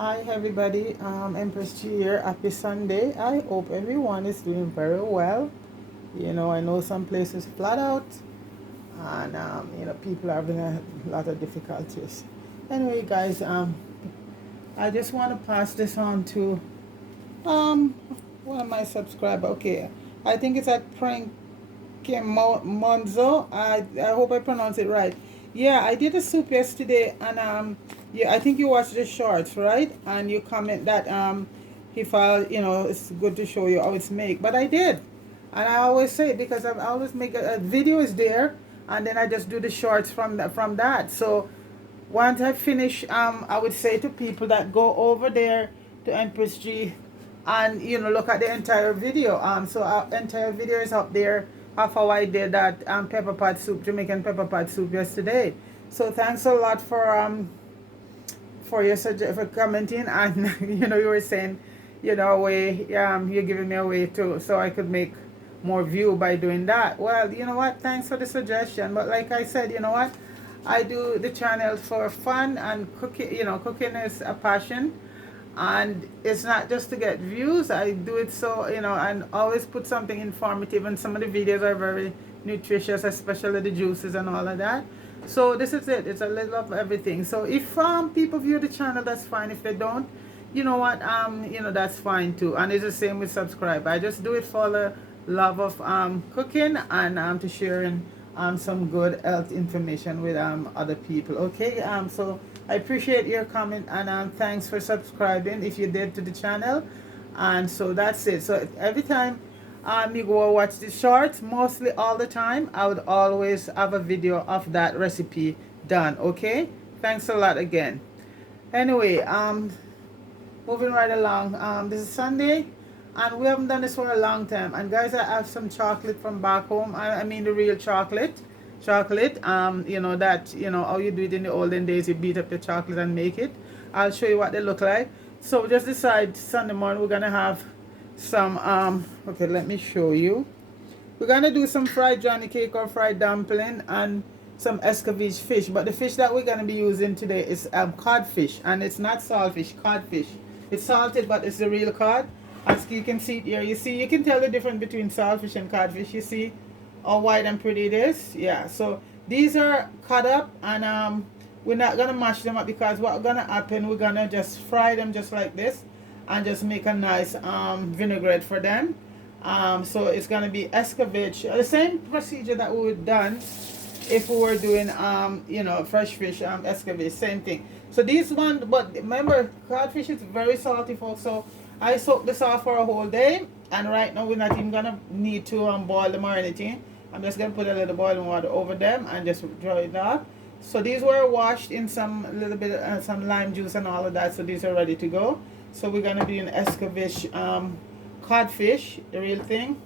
Hi everybody, Empress G here. Happy Sunday. I hope everyone is doing very well. I know some places flat out and people are having a lot of difficulties. Anyway, guys, I just want to pass this on to um one of my subscribers. Okay, I think it's at Prank Monzo. I hope I pronounce it right. Yeah, I did a soup yesterday, and yeah, I think you watched the shorts, right? And you comment that if I, it's good to show you how it's made. But I did, and I always say, because I always make a video is there, and then I just do the shorts from that. So once I finish, I would say to people that go over there to Empress G and look at the entire video. So our entire video is up there of how I did that pepper pot soup, Jamaican pepper pot soup yesterday. So thanks a lot for your for commenting, and you were saying, way you're giving me a way to so I could make more view by doing that. Well, you know what? Thanks for the suggestion. But like I said, you know what? I do the channel for fun and cooking. Cooking is a passion, and it's not just to get views. I do it so and always put something informative, and some of the videos are very nutritious, especially the juices and all of that. So this is it. It's a little of everything. So if people view the channel, that's fine. If they don't, you know what, that's fine too. And it's the same with subscribe. I just do it for the love of cooking, and to sharing some good health information with other people. Okay, so I appreciate your comment, and thanks for subscribing if you did to the channel. And so that's it. So every time you go watch the shorts, mostly all the time, I would always have a video of that recipe done. Okay, thanks a lot again. Anyway, moving right along, this is Sunday, and we haven't done this for a long time. And guys, I have some chocolate from back home. I mean the real chocolate. That how you do it in the olden days. You beat up the chocolate and make it. I'll show you what they look like. So just decide Sunday morning we're gonna have some okay, let me show you. We're gonna do some fried johnny cake or fried dumpling and some Escovitch fish. But the fish that we're gonna be using today is codfish, and it's not saltfish, codfish. It's salted, but it's the real cod. As you can see it here, you can tell the difference between saltfish and codfish. You see how white and pretty it is. Yeah, so these are cut up, and we're not gonna mash them up, because what's gonna happen, we're gonna just fry them just like this and just make a nice vinaigrette for them. So it's gonna be Escovitch, the same procedure that we would done if we were doing fresh fish, Escovitch, same thing. So these one, but remember, codfish is very salty, folks. So I soak this off for a whole day, and right now we're not even gonna need to boil them or anything. I'm just gonna put a little boiling water over them and just dry it off. So these were washed in some little bit some lime juice and all of that. So these are ready to go. So we're gonna be an Escovitch codfish, the real thing,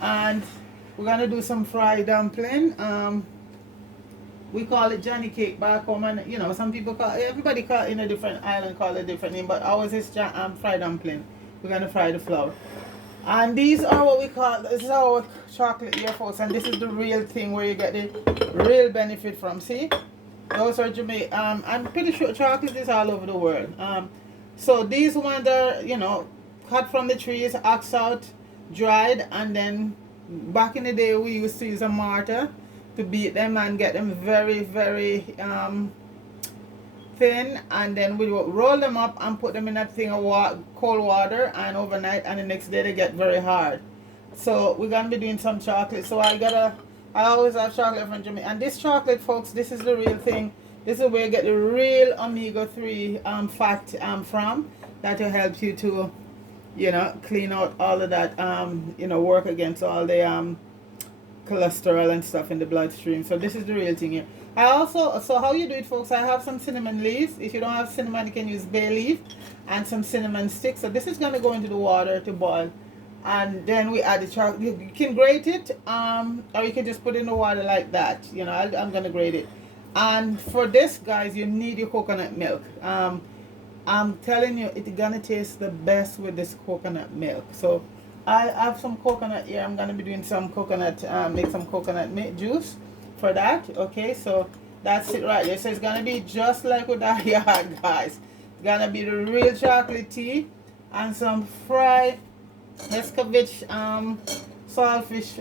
and we're gonna do some fried dumpling. We call it johnny cake back home, and some people everybody call it in a different island, call it a different name, but ours is fried dumpling. We're gonna fry the flour. And these are what we call, this is our chocolate here, folks, and this is the real thing where you get the real benefit from. See, those are Jamaican. I'm pretty sure chocolate is all over the world. So these ones are, cut from the trees, axed out, dried, and then back in the day we used to use a mortar to beat them and get them very, very thin, and then we will roll them up and put them in a thing of cold water and overnight, and the next day they get very hard. So we're gonna be doing some chocolate. So I always have chocolate from Jamaica, and this chocolate, folks, this is the real thing. This is where you get the real omega-3 fat from, that will help you to clean out all of that, work against all the cholesterol and stuff in the bloodstream. So this is the real thing here. I also, so how you do it, folks, I have some cinnamon leaves. If you don't have cinnamon, you can use bay leaf and some cinnamon sticks. So this is going to go into the water to boil, and then we add the chocolate. You can grate it, or you can just put it in the water like that. I'm going to grate it. And for this, guys, you need your coconut milk. I'm telling you, it's going to taste the best with this coconut milk. So I have some coconut here. I'm going to be doing some coconut, make some coconut juice for that. Okay, so that's it right there. So it's going to be just like with our yard, guys. It's Gonna be the real chocolate tea and some fried Escovitch saltfish,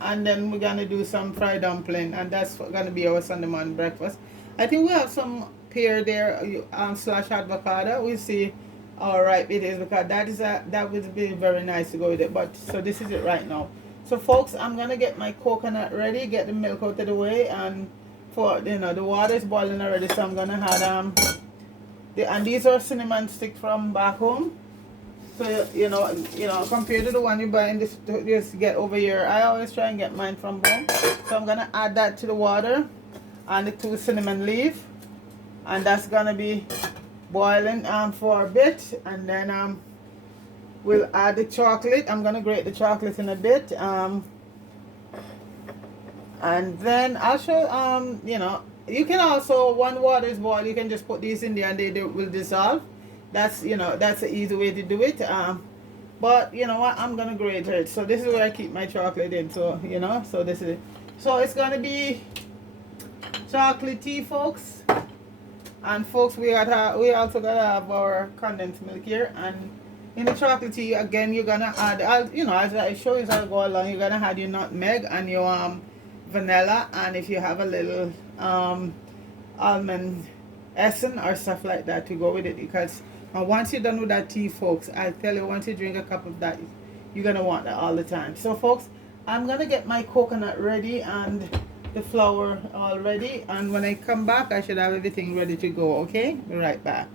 and then we're gonna do some fried dumpling, and that's gonna be our Sunday morning breakfast. I think we have some pear there, slash avocado. We'll see how ripe it is, because that would be very nice to go with it. But so this is it right now. So folks, I'm gonna get my coconut ready, get the milk out of the way, and for the water is boiling already. So I'm gonna add and these are cinnamon sticks from back home. So compared to the one you buy in this, just get over here. I always try and get mine from home. So I'm gonna add that to the water and the 2 cinnamon leaf, and that's gonna be boiling for a bit, and then we'll add the chocolate. I'm gonna grate the chocolate in a bit, and then I'll show you can also, when water is boiled, you can just put these in there and they will dissolve. That's that's an easy way to do it. But you know what, I'm gonna grate it. So this is where I keep my chocolate in. So so this is it. So it's gonna be chocolate tea, folks. And folks, we also gotta have our condensed milk here. And in the chocolate tea, again, you're gonna add, as I show you as I go along, you're gonna add your nutmeg and your vanilla, and if you have a little almond essence or stuff like that to go with it, because once you're done with that tea, folks, I tell you, once you drink a cup of that, you're gonna want that all the time. So folks, I'm gonna get my coconut ready and the flour all ready, and when I come back I should have everything ready to go. Okay, be right back.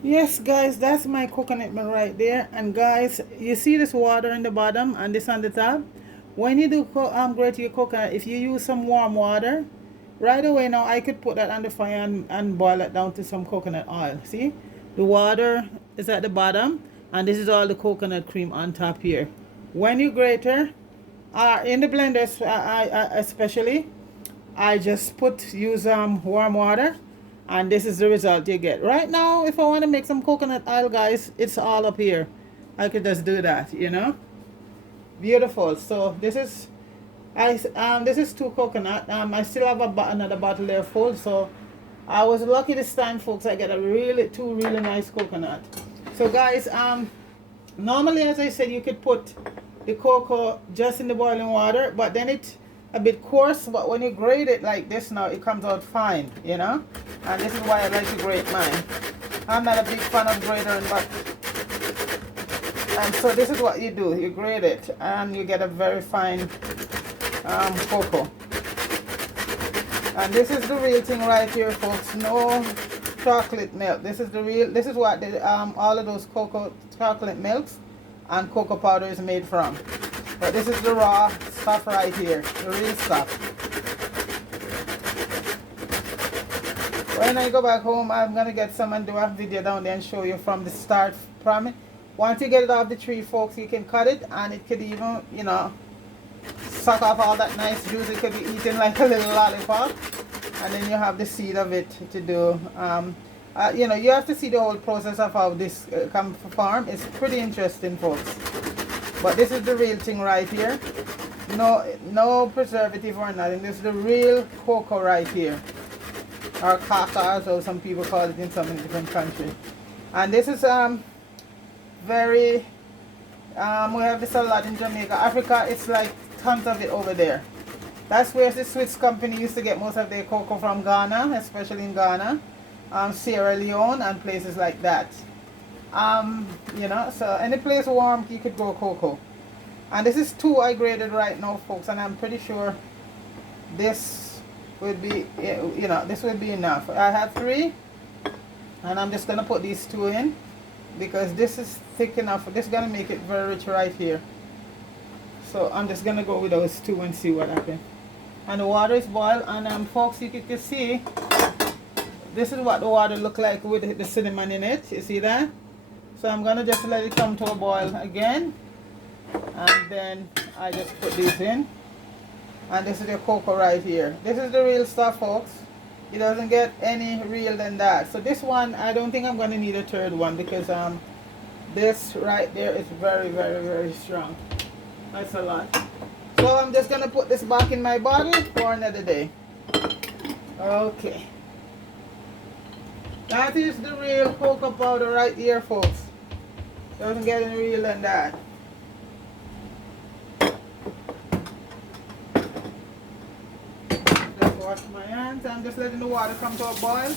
Yes guys, that's my coconut milk right there. And guys, you see this water in the bottom and this on the top? When you do grate your coconut, if you use some warm water right away, now I could put that on the fire and boil it down to some coconut oil. See, the water is at the bottom and this is all the coconut cream on top here. When you grate her in the blender, especially, I just use warm water, and this is the result you get. Right now, if I want to make some coconut oil, guys, it's all up here. I could just do that, beautiful. So this is this is 2 coconut. I still have another bottle there full, so I was lucky this time, folks. I get 2 really nice coconut. So guys, normally, as I said, you could put the cocoa just in the boiling water, but then it's a bit coarse. But when you grate it like this, now it comes out fine, and this is why I like to grate mine. I'm not a big fan of grater, and so this is what you do. You grate it and you get a very fine cocoa. And this is the real thing right here, folks. No chocolate milk. This is what all of those chocolate milks and cocoa powder is made from. But this is the raw stuff right here, the real stuff. When I go back home, I'm gonna get some and do a video down there and show you from the start. Once you get it off the tree, folks, you can cut it, and it could even, suck off all that nice juice. It could be eaten like a little lollipop, and then you have the seed of it to do. You have to see the whole process of how this comes from farm. It's pretty interesting, folks. But this is the real thing right here. No preservative or nothing. This is the real cocoa right here, or cacao, so some people call it in some different countries. And this is very we have this a lot in Jamaica. Africa, it's like tons of it over there. That's where the Swiss company used to get most of their cocoa from, Ghana, especially in Ghana, Sierra Leone, and places like that. So any place warm, you could grow cocoa. And this is 2 I graded right now, folks, and I'm pretty sure this would be, this would be enough. I have 3, and I'm just gonna put these 2 in, because this is thick enough. This is gonna make it very rich right here. So I'm just gonna go with those 2 and see what happens. And the water is boiled, and folks, you can see this is what the water look like with the cinnamon in it. You see that? So I'm gonna just let it come to a boil again, and then I just put these in. And this is the cocoa right here. This is the real stuff, folks. It doesn't get any real than that. So this one, I don't think I'm going to need a 3rd one, because this right there is very, very, very strong. That's a lot. So I'm just going to put this back in my bottle for another day. Okay. That is the real cocoa powder right here, folks. Doesn't get any real than that. Just wash my hands. I'm just letting the water come to a boil.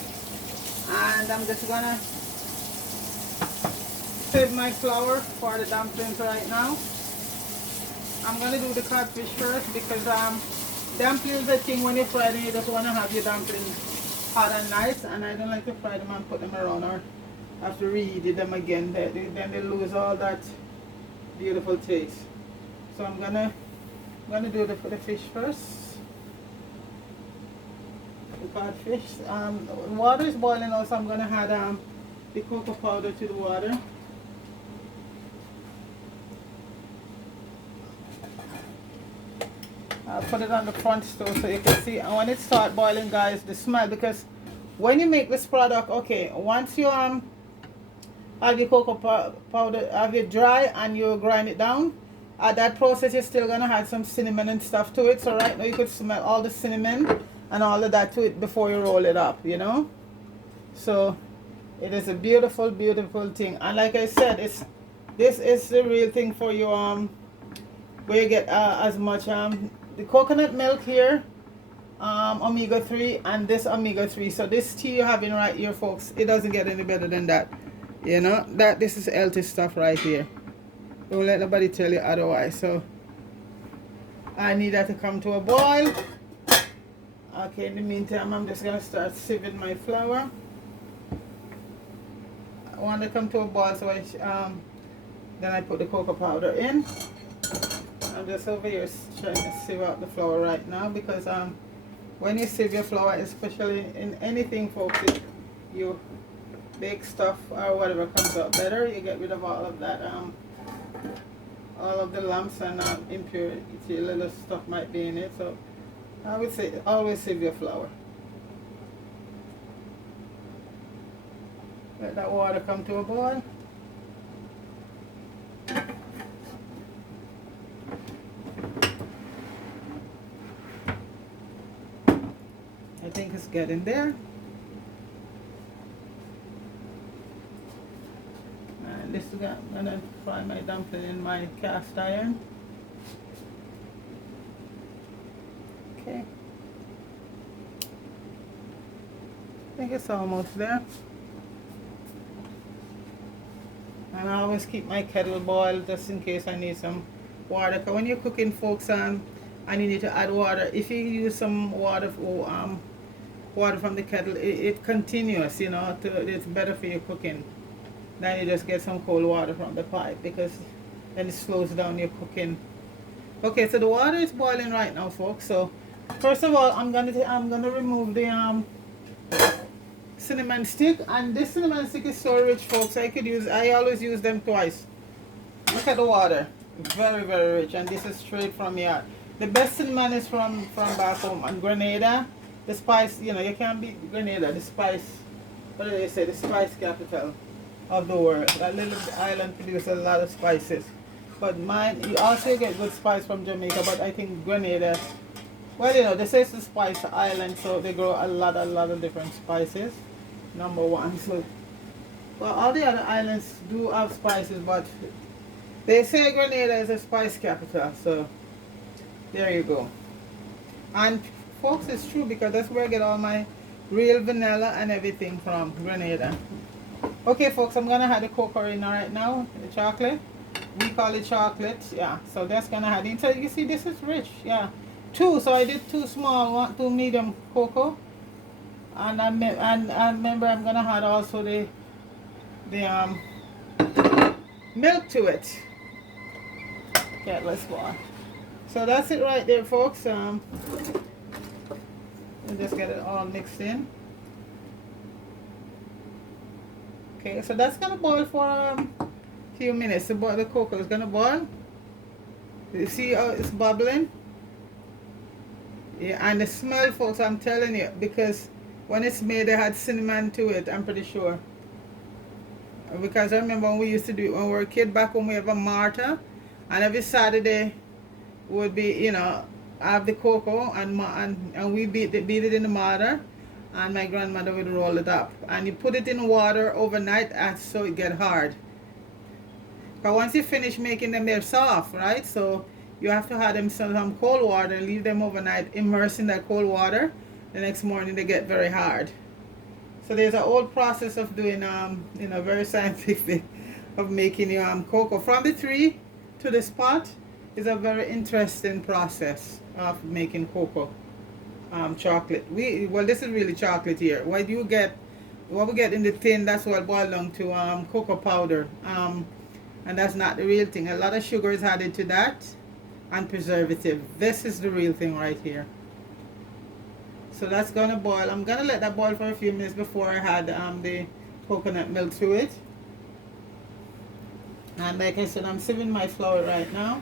And I'm just gonna save my flour for the dumplings right now. I'm gonna do the codfish first because dumplings I think when you fry them you just wanna have your dumplings hot and nice, and I don't like to fry them and put them around or have to reheat them again. Then they lose all that beautiful taste. So I'm gonna do the fish first. The codfish. Water is boiling now, so I'm gonna add the cocoa powder to the water. I'll put it on the front stove so you can see. And when it starts boiling, guys, the smell, because when you make this product, okay, once you have your cocoa powder, have it dry and you grind it down, at that process you're still gonna add some cinnamon and stuff to it. So right now you could smell all the cinnamon and all of that to it before you roll it up, you know. So it is a beautiful, beautiful thing. And like I said, this is the real thing for you, where you get as much the coconut milk here, omega-3, and this omega-3. So this tea you're having right here, folks, it doesn't get any better than that. You know, this is healthy stuff right here. Don't let nobody tell you otherwise. So I need that to come to a boil. Okay, in the meantime, I'm just gonna start sieving my flour. I want to come to a boil, so then I put the cocoa powder in. I'm just over here trying to sieve out the flour right now, because when you sieve your flour, especially in anything, folks, you bake stuff or whatever comes out better. You get rid of all of that, all of the lumps and impurity, little stuff might be in it. So I would say always sieve your flour. Let that water come to a boil. I think it's getting there. And this is I'm gonna fry my dumpling in my cast iron. Okay. I think it's almost there. And I always keep my kettle boiled just in case I need some water. Because when you're cooking, folks, and you need to add water, if you use some water from the kettle, it continues, you know, it's better for your cooking than you just get some cold water from the pipe, because then it slows down your cooking. Okay, so the water is boiling right now, folks. So first of all, I'm gonna remove the cinnamon stick, and this cinnamon stick is so rich, folks. I always use them twice. Look at the water, very, very rich, and this is straight from here. The best cinnamon is from back home, and Grenada, the spice, you know, you can't beat Grenada, the spice, what do they say, the spice capital of the world. That little island produces a lot of spices. But mine, you also get good spice from Jamaica, but I think Grenada, well, you know, they say it's the spice island, so they grow a lot of different spices, number one. So, well, all the other islands do have spices, but they say Grenada is a spice capital, so there you go. And folks, it's true, because that's where I get all my real vanilla and everything from, Grenada. Okay, folks, I'm gonna add the cocoa in right now, the chocolate. We call it chocolate, yeah. So that's gonna add in. So you see, this is rich, yeah. So I did 2 small, 2 medium cocoa, and remember I'm gonna add also the milk to it. Okay, let's go on. So that's it right there, folks. And just get it all mixed in. Okay, so that's gonna boil for a few minutes. The cocoa is gonna boil. You see how it's bubbling? Yeah, and the smell, folks, I'm telling you, because when it's made, they had cinnamon to it, I'm pretty sure. Because I remember when we used to do it when we were a kid back when we have a mortar, and every Saturday would be, you know, have the cocoa and we beat it in the mortar, and my grandmother would roll it up. And you put it in water overnight so it get hard. But once you finish making them, they're soft, right? So you have to have them some cold water and leave them overnight, immerse in that cold water. The next morning they get very hard. So there's an old process of doing, very scientific of making your cocoa from the tree to the spot. Is a very interesting process of making cocoa chocolate. Well, this is really chocolate here. What we get in the tin, that's what boiled down to cocoa powder. And that's not the real thing. A lot of sugar is added to that and preservative. This is the real thing right here. So that's gonna boil. I'm gonna let that boil for a few minutes before I add the coconut milk to it. And like I said, I'm sieving my flour right now.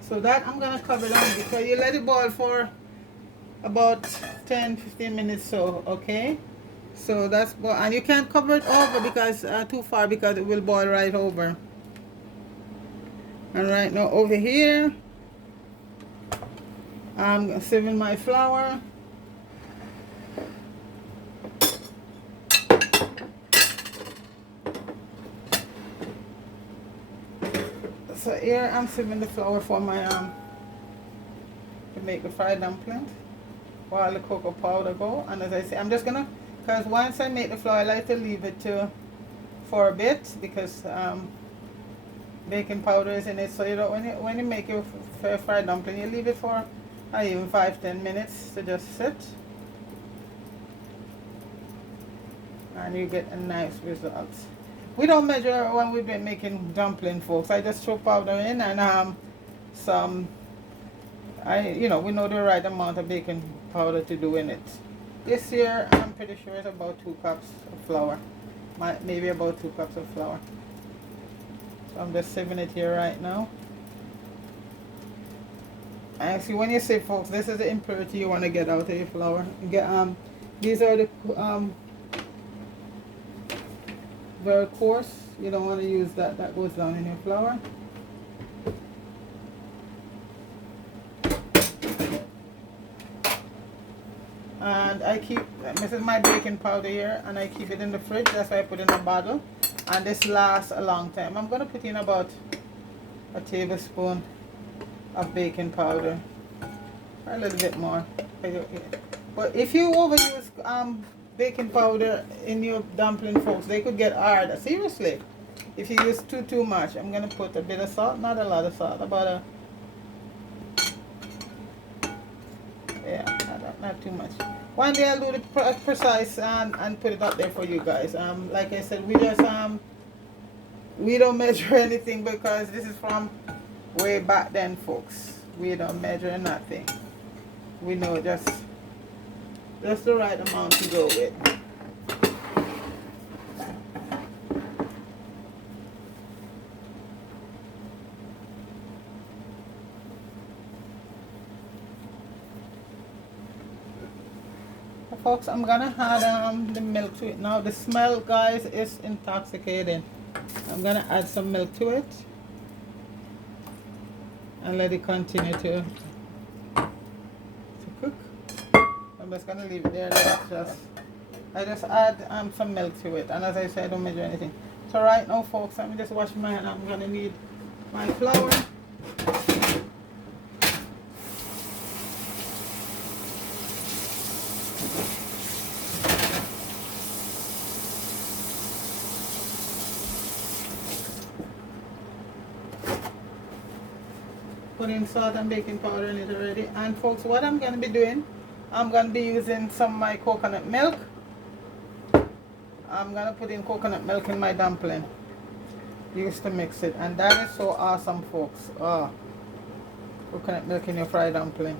So that I'm gonna cover it on because you let it boil for about 10-15 minutes, so okay. So that's boil, and you can't cover it over because too far, because it will boil right over. And right now over here I'm sieving my flour. So here I'm sieving the flour for my to make the fried dumpling while the cocoa powder go. And as I say, I'm just gonna, because once I make the flour, I like to leave it for a bit, because baking powder is in it. So you know, when you make your fried dumpling, you leave it for even 5-10 minutes to just sit, and you get a nice result. We don't measure when we've been making dumpling, folks. I just throw powder in and we know the right amount of baking powder to do in it. This year, I'm pretty sure it's about 2 cups of flour. Maybe about 2 cups of flour. So I'm just sieving it here right now. And see, when you sieve, folks, this is the impurity you want to get out of your flour. These are the very coarse. You don't want to use that goes down in your flour. And this is my baking powder here, and I keep it in the fridge. That's why I put it in a bottle, and this lasts a long time. I'm going to put in about a tablespoon of baking powder, or a little bit more. But if you overuse baking powder in your dumpling, folks, they could get hard. Seriously, if you use too much. I'm gonna put a bit of salt, not a lot of salt, about not too much. One day I'll do the precise and put it up there for you guys. Like I said, we just we don't measure anything, because this is from way back then, folks. We don't measure nothing. We know just the right amount to go with. Folks, I'm gonna add the milk to it now. The smell, guys, is intoxicating. I'm gonna add some milk to it and let it continue to cook. I'm just gonna leave it there. I just add some milk to it, and as I said, I don't measure anything. So right now, folks, let me just wash my hand. I'm gonna need my flour. Putting salt and baking powder in it already. And folks, what I'm going to be doing, I'm going to be using some of my coconut milk. I'm going to put in coconut milk in my dumpling. Used to mix it. And that is so awesome, folks. Oh, coconut milk in your fried dumpling.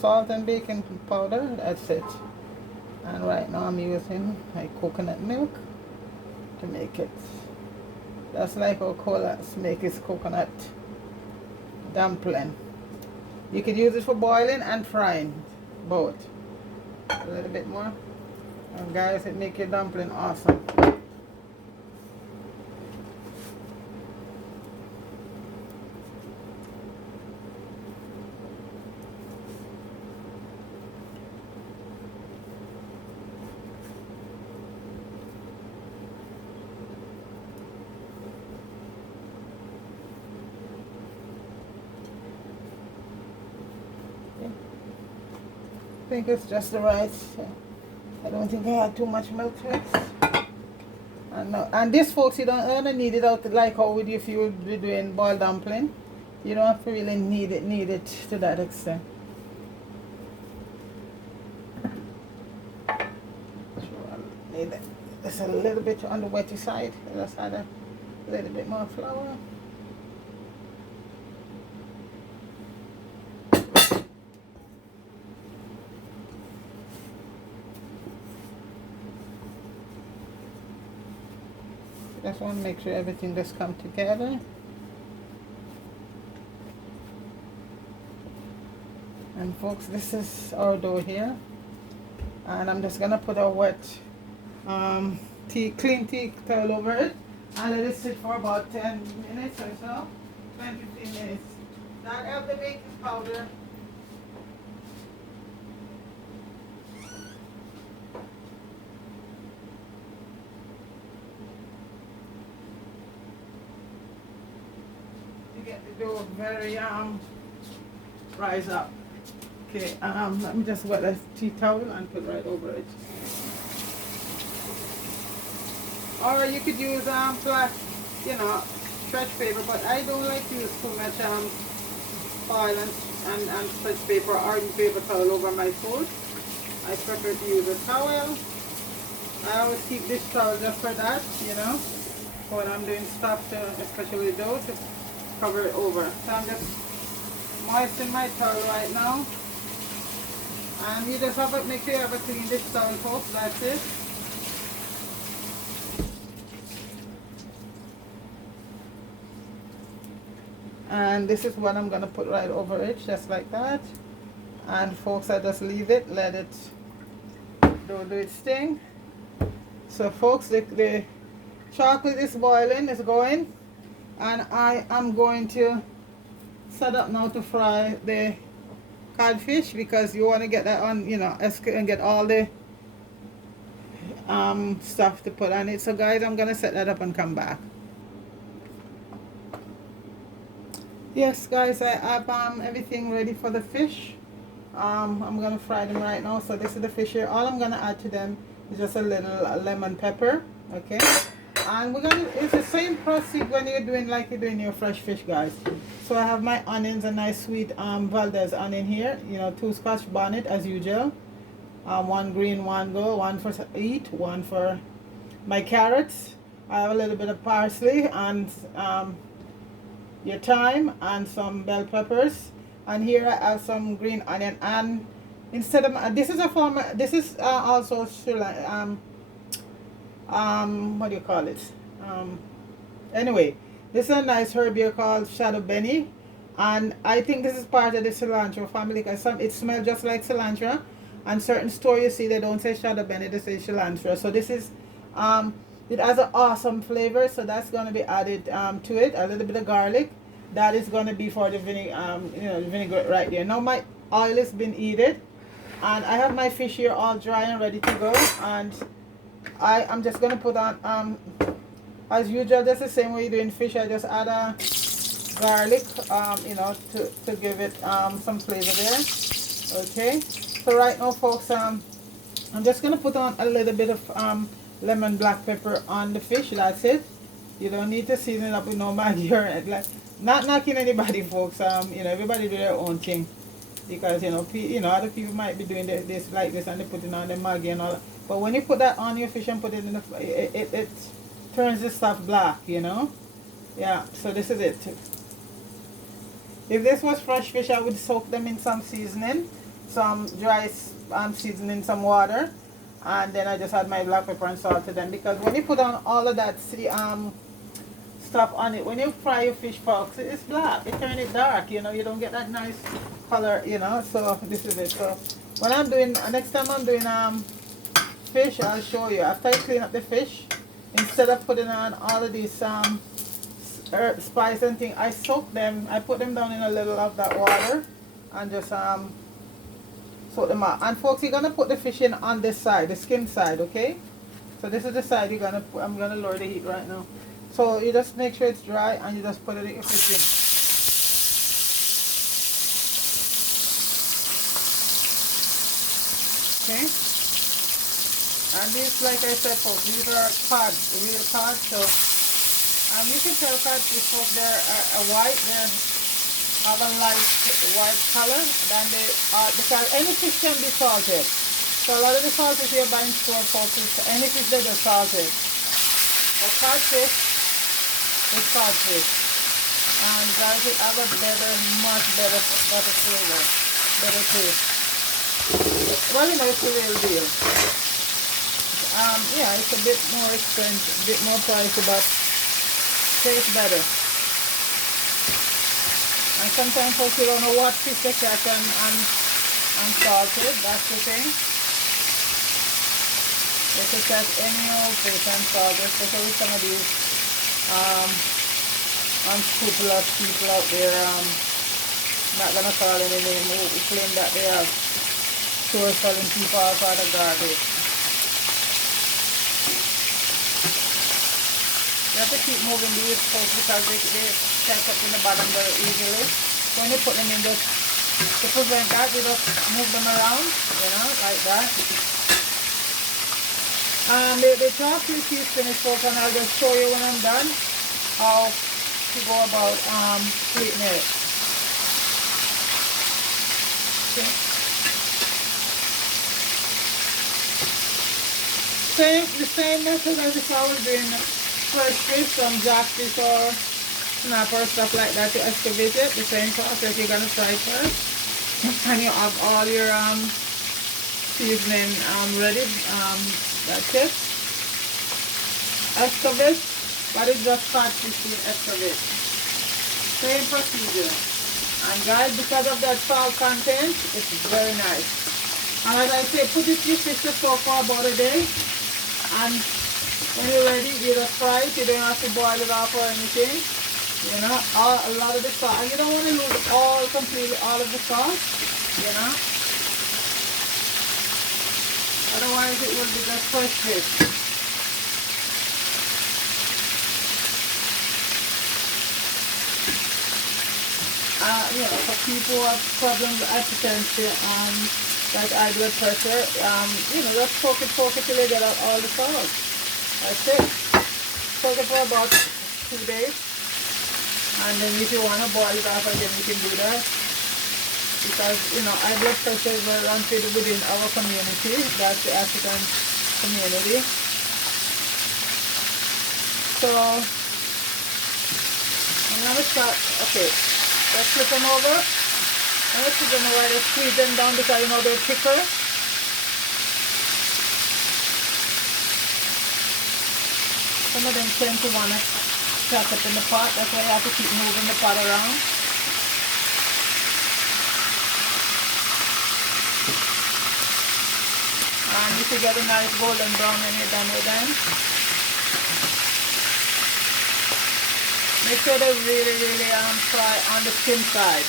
Salt and baking powder, that's it. And right now I'm using my coconut milk to make it. That's like how cola make its coconut dumpling. You could use it for boiling and frying, both. A little bit more. And guys, it make your dumpling awesome. I think it's just the right. I don't think I had too much milk to it. And this, folks, you don't need it out like how would you if you would be doing boiled dumpling. You don't have to really need it to that extent. Need it. It's a little bit on the wetty side. Let's add a little bit more flour. Just want to make sure everything just come together. And folks, this is our dough here, and I'm just gonna put a wet clean tea towel over it and let it sit for about 10 minutes or so, 10-15 minutes. Now add the baking powder. Get the dough very rise up. Okay, let me just wet the tea towel and put right over it. Or you could use flat, stretch paper, but I don't like to use too much foil and stretch paper or even paper towel over my food. I prefer to use a towel. I always keep this towel just for that, when I'm doing stuff, especially dough, to cover it over. So I'm just moistening my towel right now. And you just have to make sure you have a clean dish towel, folks. That's it. And this is what I'm going to put right over it, just like that. And folks, I just leave it, let it do its thing. So folks, the chocolate is boiling, it's going. And I am going to set up now to fry the codfish, because you want to get that on, and get all the stuff to put on it. So guys, I'm going to set that up and come back. Yes guys, I have everything ready for the fish. I'm going to fry them right now. So this is the fish here. All I'm going to add to them is just a little lemon pepper. Okay. And it's the same process when you're doing your fresh fish, guys. So I have my onions, a nice sweet Valdez onion here, 2 Scotch bonnet as usual, 1 green, 1 gold, 1 for eat, 1 for my carrots. I have a little bit of parsley and your thyme and some bell peppers. And here I have some green onion. And instead of this is also what do you call it? Anyway, this is a nice herb here called shadow benny, and I think this is part of the cilantro family, because it smells just like cilantro, and certain store you see they don't say shadow benny, they say cilantro. So this is it has an awesome flavor, so that's going to be added to it. A little bit of garlic, that is going to be for the vinegar right there. Now my oil has been heated, and I have my fish here all dry and ready to go, and I'm just going to put on, as usual, just the same way you're doing fish. I just add a garlic, to give it some flavor there. Okay, so right now, folks, I'm just going to put on a little bit of lemon black pepper on the fish. That's it. You don't need to season it up with no Maggi or like, not knocking anybody, folks. Everybody do their own thing, because other people might be doing this like this and they put it on the Maggi and all that. But when you put that on your fish and put it in it turns the stuff black, Yeah, so this is it. If this was fresh fish, I would soak them in some seasoning, some dry seasoning, some water, and then I just add my black pepper and salt to them. Because when you put on all of that stuff on it. When you fry your fish, folks, it's black. It turn it dark, you know. You don't get that nice color, you know. So this is it. So when I'm doing, next time I'm doing fish, I'll show you. After I clean up the fish, instead of putting on all of these spice and thing, I soak them. I put them down in a little of that water and just soak them out. And folks, you're gonna put the fish in on this side, the skin side, okay? So this is the side you're gonna put. I'm gonna lower the heat right now. So you just make sure it's dry and you just put it in your fish in. Okay? And these, like I said, folks, these are cod, real cod. So you can tell codfish, folks, they're white. They have a light white color. Then they because any fish can be salted. So a lot of the salted here buying store, folks, any fish they just salted. But codfish is codfish, and guys, it have a better, much better flavor, better taste. Well, you know, it's the real deal. Yeah, it's a bit more expensive, a bit more pricey, but tastes better. And sometimes folks, you don't know what fish they catch and salted. That's the thing. They could catch any old fish and salted, especially some of these unscrupulous people out there. Not gonna call any name, who claim that they are stores selling people all kind of garbage. You have to keep moving these folks because they catch up in the bottom very easily. So when you put them in this, to prevent that, you just move them around, you know, like that. The chocolate is finished, folks, and I'll just show you when I'm done how to go about sweetening it. Okay. The same method as if I was doing fresh fish, some jackfish or snapper, stuff like that, to escovitch it. The same process. You're gonna fry first, and you have all your seasoning ready. That's it. Escovitch, but it's just codfish in escovitch. Same procedure. And guys, because of that salt content, it's very nice. And as I say, put it your fish to soak for about a day. And when you're ready, you just fry it. You don't have to boil it off or anything. You know, a lot of the salt. And you don't want to lose completely all of the salt. You know. Otherwise, it will be just fresh fish. You know, for people who have problems with hypertension and like high blood pressure, you know, just poke it till you get out all the salt. That's it. Soak it for about 2 days. And then if you want to boil it off again, you can do that. Because, you know, high blood pressure is very rampant within our community. That's the African community. So, I'm going to start, okay, let's flip them over. And let's put them right, let's squeeze them down because, you know, they're thicker. Some of them tend to want to catch up in the pot. That's why you have to keep moving the pot around. And you should get a nice golden brown when you're done with them. Make sure they really fry on the skin side.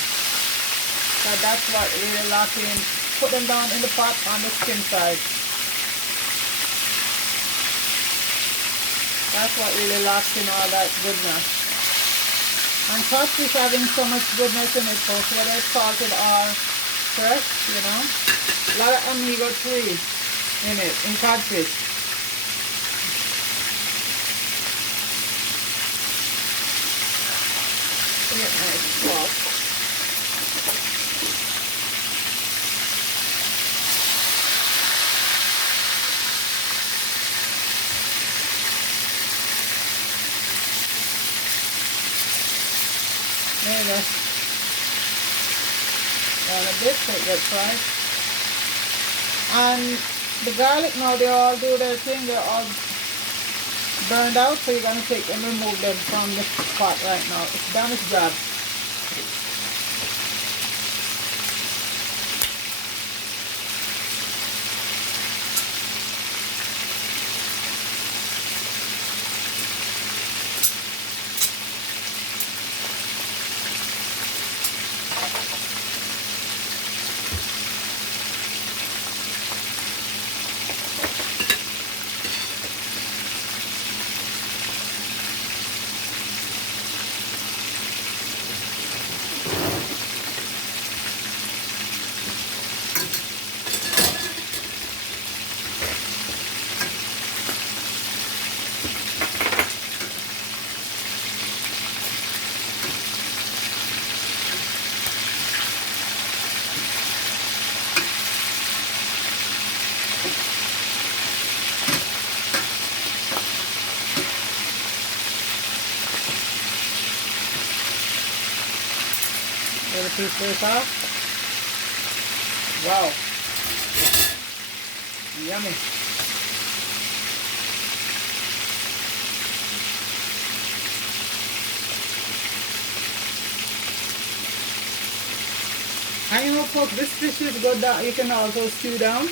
So that's what really locks in. Put them down in the pot on the skin side. That's what really locks in all that goodness. And codfish having so much goodness in it, folks, whether it's salted or fresh, you know. A lot of omega-3 in it, in codfish. Get nice cloth. There you go. Down a bit so it gets fried. And the garlic now, they all do their thing. They're all burned out, so you're gonna take and remove them from the pot right now. It's done its job. Get a piece this off. Wow. Yummy. And you know, folks, this fish is good down. You can also stew down.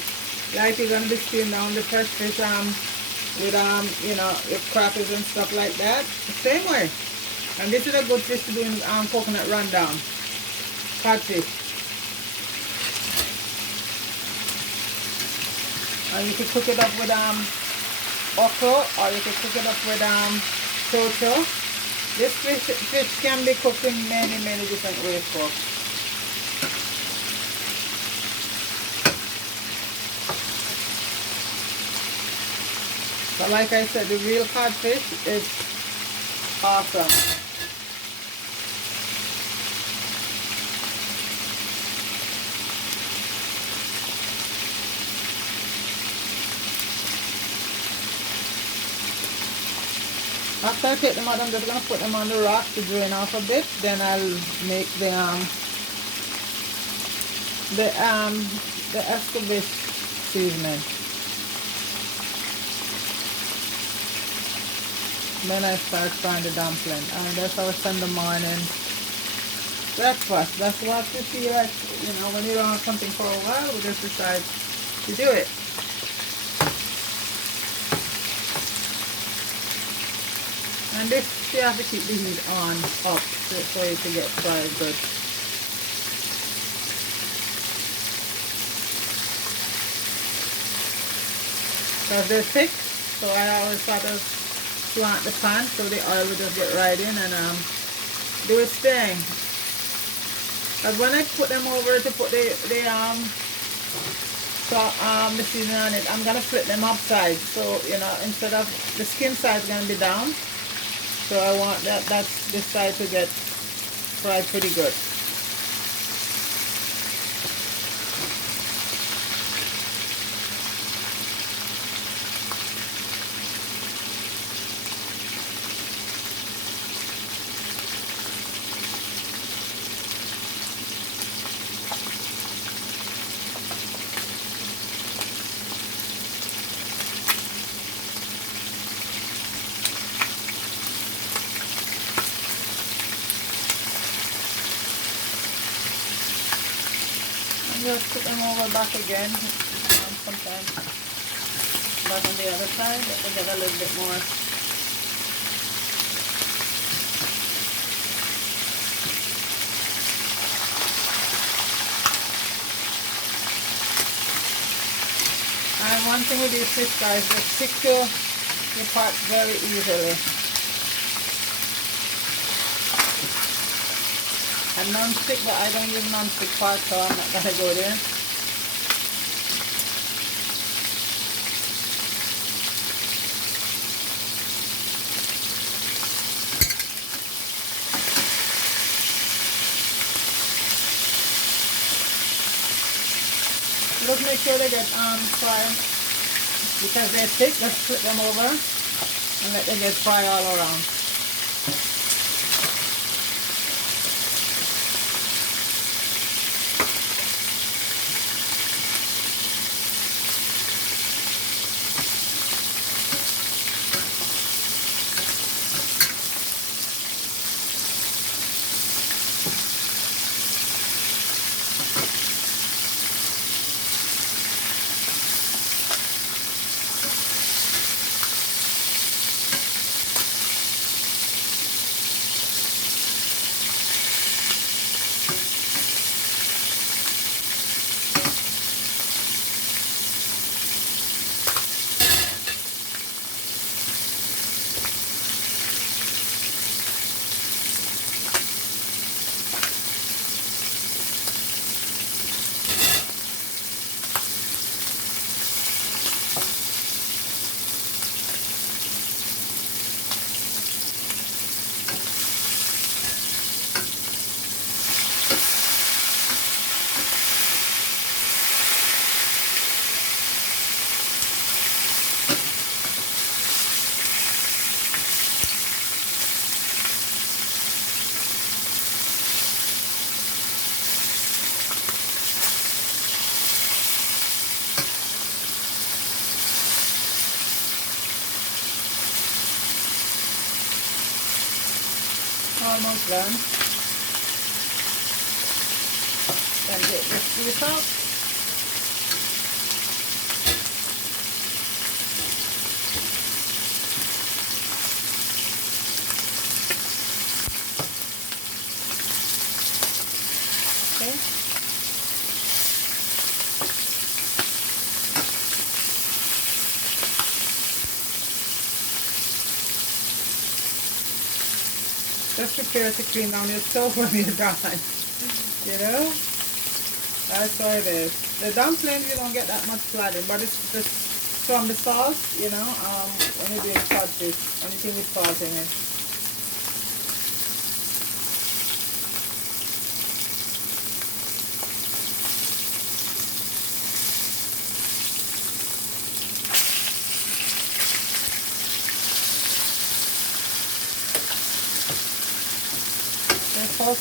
Like you're gonna be stewing down the fresh fish with you know, your crackers and stuff like that. The same way. And this is a good fish to do in coconut rundown. Codfish. And you can cook it up with okra, or you can cook it up with chocho. This fish can be cooked in many different ways, folks. But like I said, the real codfish is awesome. After I take them out, I'm just going to put them on the rock to drain off a bit. Then I'll make the Escovitch seasoning. Then I start frying the dumpling. And that's our Sunday morning breakfast. That's what you feel like, you know, when you don't have something for a while, we just decide to do it. And this, you have to keep the heat on up for it to get fried good. Because they're thick, so I always sort of slant the pan so the oil will just get right in and do its thing. Because when I put them over to put the seasoning on it, I'm gonna flip them upside. So you know, instead of the skin side is gonna be down. So I want that's this side to get fried pretty good. Just put them over back again, sometimes back on the other side, to get a little bit more. And one thing with these fish, guys, they stick to the pot very easily. And non-stick, but I don't use non-stick pot, so I'm not gonna go there. Just make sure they get fried. Because they're thick, just flip them over and let them get fried all around. almost done. Then get this piece out. Okay. Just prepare to clean down your stove when you're done. You know? That's what it is. The dumplings, you don't get that much flooding, but it's just from the salt, you know, when you're doing codfish, anything with salt in it.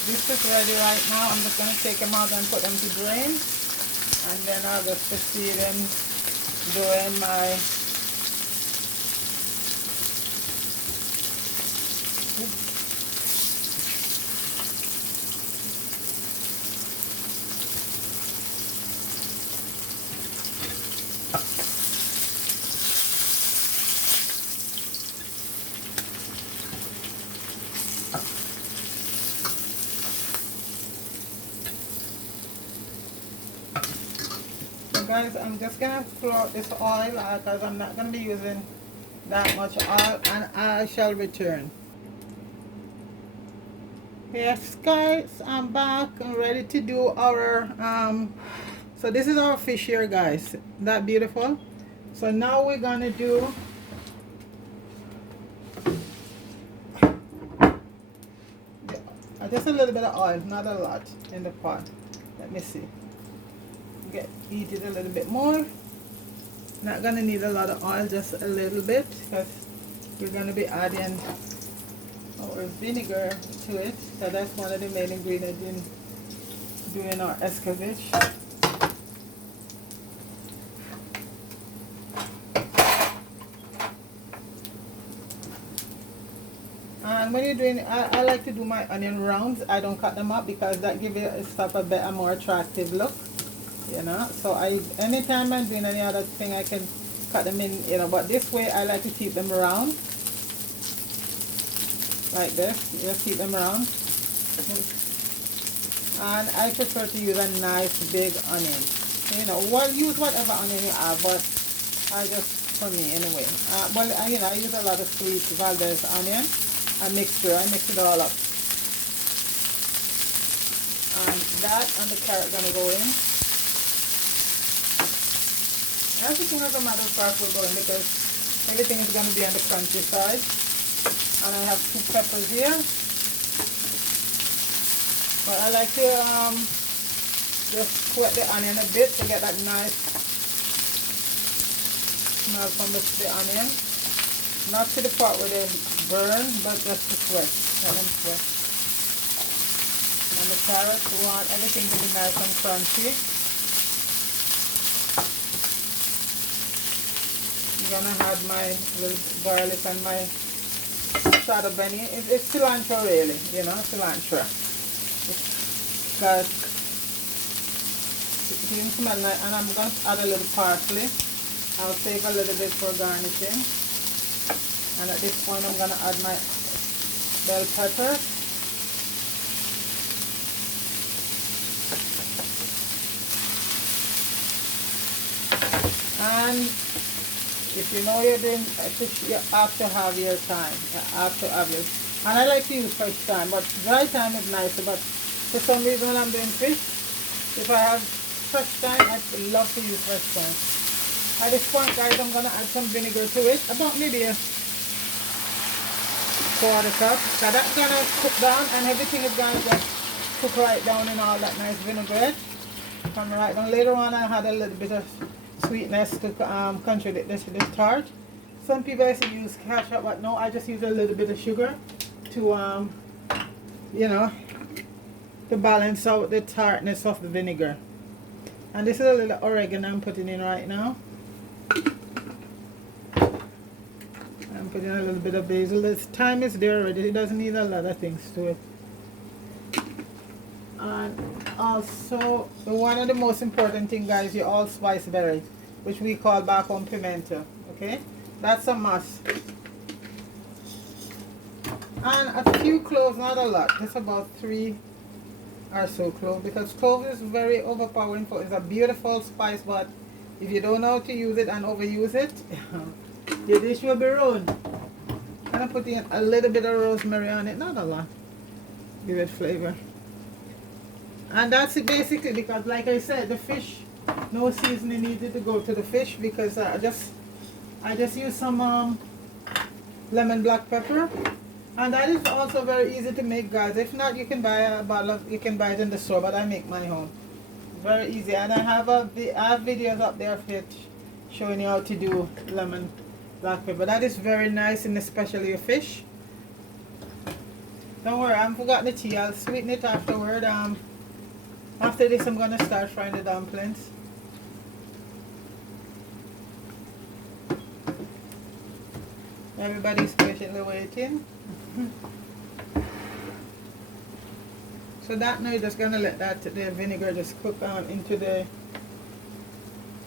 This is ready right now. I'm just going to take them out and put them to drain, and then I'll just proceed in doing my guys, I'm just gonna throw out this oil because I'm not gonna be using that much oil, and I shall return. Yes guys, I'm back and ready to do our so this is our fish here guys. Isn't that beautiful? So now we're gonna do just a little bit of oil, not a lot in the pot. Let me see. Heat it a little bit more. Not gonna need a lot of oil, just a little bit, because we're gonna be adding our vinegar to it. So that's one of the main ingredients in doing our escovitch. And when you're doing it, I like to do my onion rounds. I don't cut them up because that gives it stuff a better, more attractive look. You know, so anytime I'm doing any other thing, I can cut them in, you know, but this way I like to keep them round like this. Just keep them round, and I prefer to use a nice big onion. You know, well, use whatever onion you have, but I just, for me anyway, well, you know, I use a lot of sweet Valdez onion, I mix it all up, and that and the carrot gonna go in. Everything as a matter of fact will go in because everything is going to be on the crunchy side. And I have 2 peppers here. But I like to just wet the onion a bit to get that nice smell from the onion. Not to the part where they burn, but just to sweat. Let them sweat. And the carrots, we want everything to be nice and crunchy. I'm gonna add my little garlic and my shado beni. It's cilantro really, you know, cilantro. Because it didn't smell nice, and I'm gonna add a little parsley. I'll save a little bit for garnishing. And at this point I'm gonna add my bell pepper. And if you know you're doing fish, you have to have your time. You have to have your, and I like to use fresh thyme, but dry thyme is nicer. But for some reason when I'm doing fish, if I have fresh thyme, I love to use fresh thyme. At this point, guys, I'm gonna add some vinegar to it, about maybe a 1/4 cup. So that's gonna cook down, and everything is gonna just cook right down in all that nice vinaigrette. Come right down. Later on, I had a little bit of sweetness to contradict this tart. Some people used to use ketchup, but no, I just use a little bit of sugar to you know, to balance out the tartness of the vinegar. And this is a little oregano I'm putting in right now. I'm putting adding a little bit of basil. The thyme is there already. It doesn't need a lot of things to it. And also, one of the most important thing, guys, your allspice berry, which we call back home pimento. Okay, that's a must. And a few cloves, not a lot, just about 3 or so cloves, because clove is very overpowering. For it's a beautiful spice, but if you don't know how to use it and overuse it, your dish will be ruined. I'm gonna put in a little bit of rosemary on it, not a lot. Give it flavor. And that's it basically, because like I said, the fish, no seasoning needed to go to the fish, because I just use some lemon black pepper. And that is also very easy to make, guys. If not, you can buy a bottle of, you can buy it in the store, but I make my home. Very easy. And I have videos up there of it showing you how to do lemon black pepper. That is very nice, and especially a fish. Don't worry, I haven't forgotten the tea. I'll sweeten it afterward. After this, I'm gonna start frying the dumplings. Everybody's patiently waiting. So that now you're just gonna let that the vinegar just cook into the,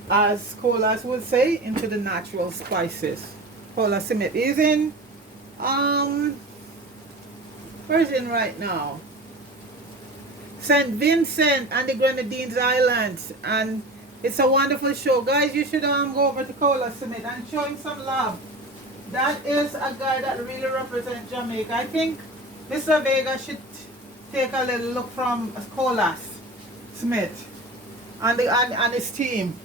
as Colas would say, into the natural spices. Cola Simit is in where's in right now? St. Vincent and the Grenadines Islands, and it's a wonderful show, guys. You should go over to Cola Simit and show him some love. That is a guy that really represents Jamaica. I think Mr. Vega should take a little look from Colas Smith and his team.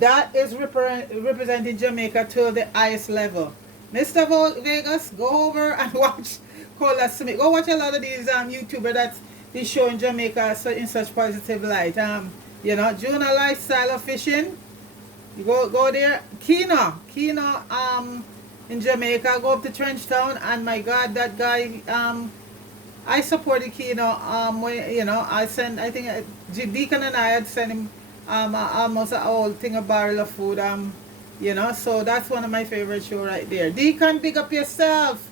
That is representing Jamaica to the highest level. Mr. Vegas, go over and watch Colas Smith. Go watch a lot of these YouTubers that is showing Jamaica in such positive light. You know, Juna Lifestyle of Fishing. You go there. Kino in Jamaica. Go up to Trenchtown, and my God, that guy. I supported Kino. When, you know, I think Deacon and I had sent him almost a whole thing, a barrel of food. You know, so that's one of my favorite show right there. Deacon, pick up yourself.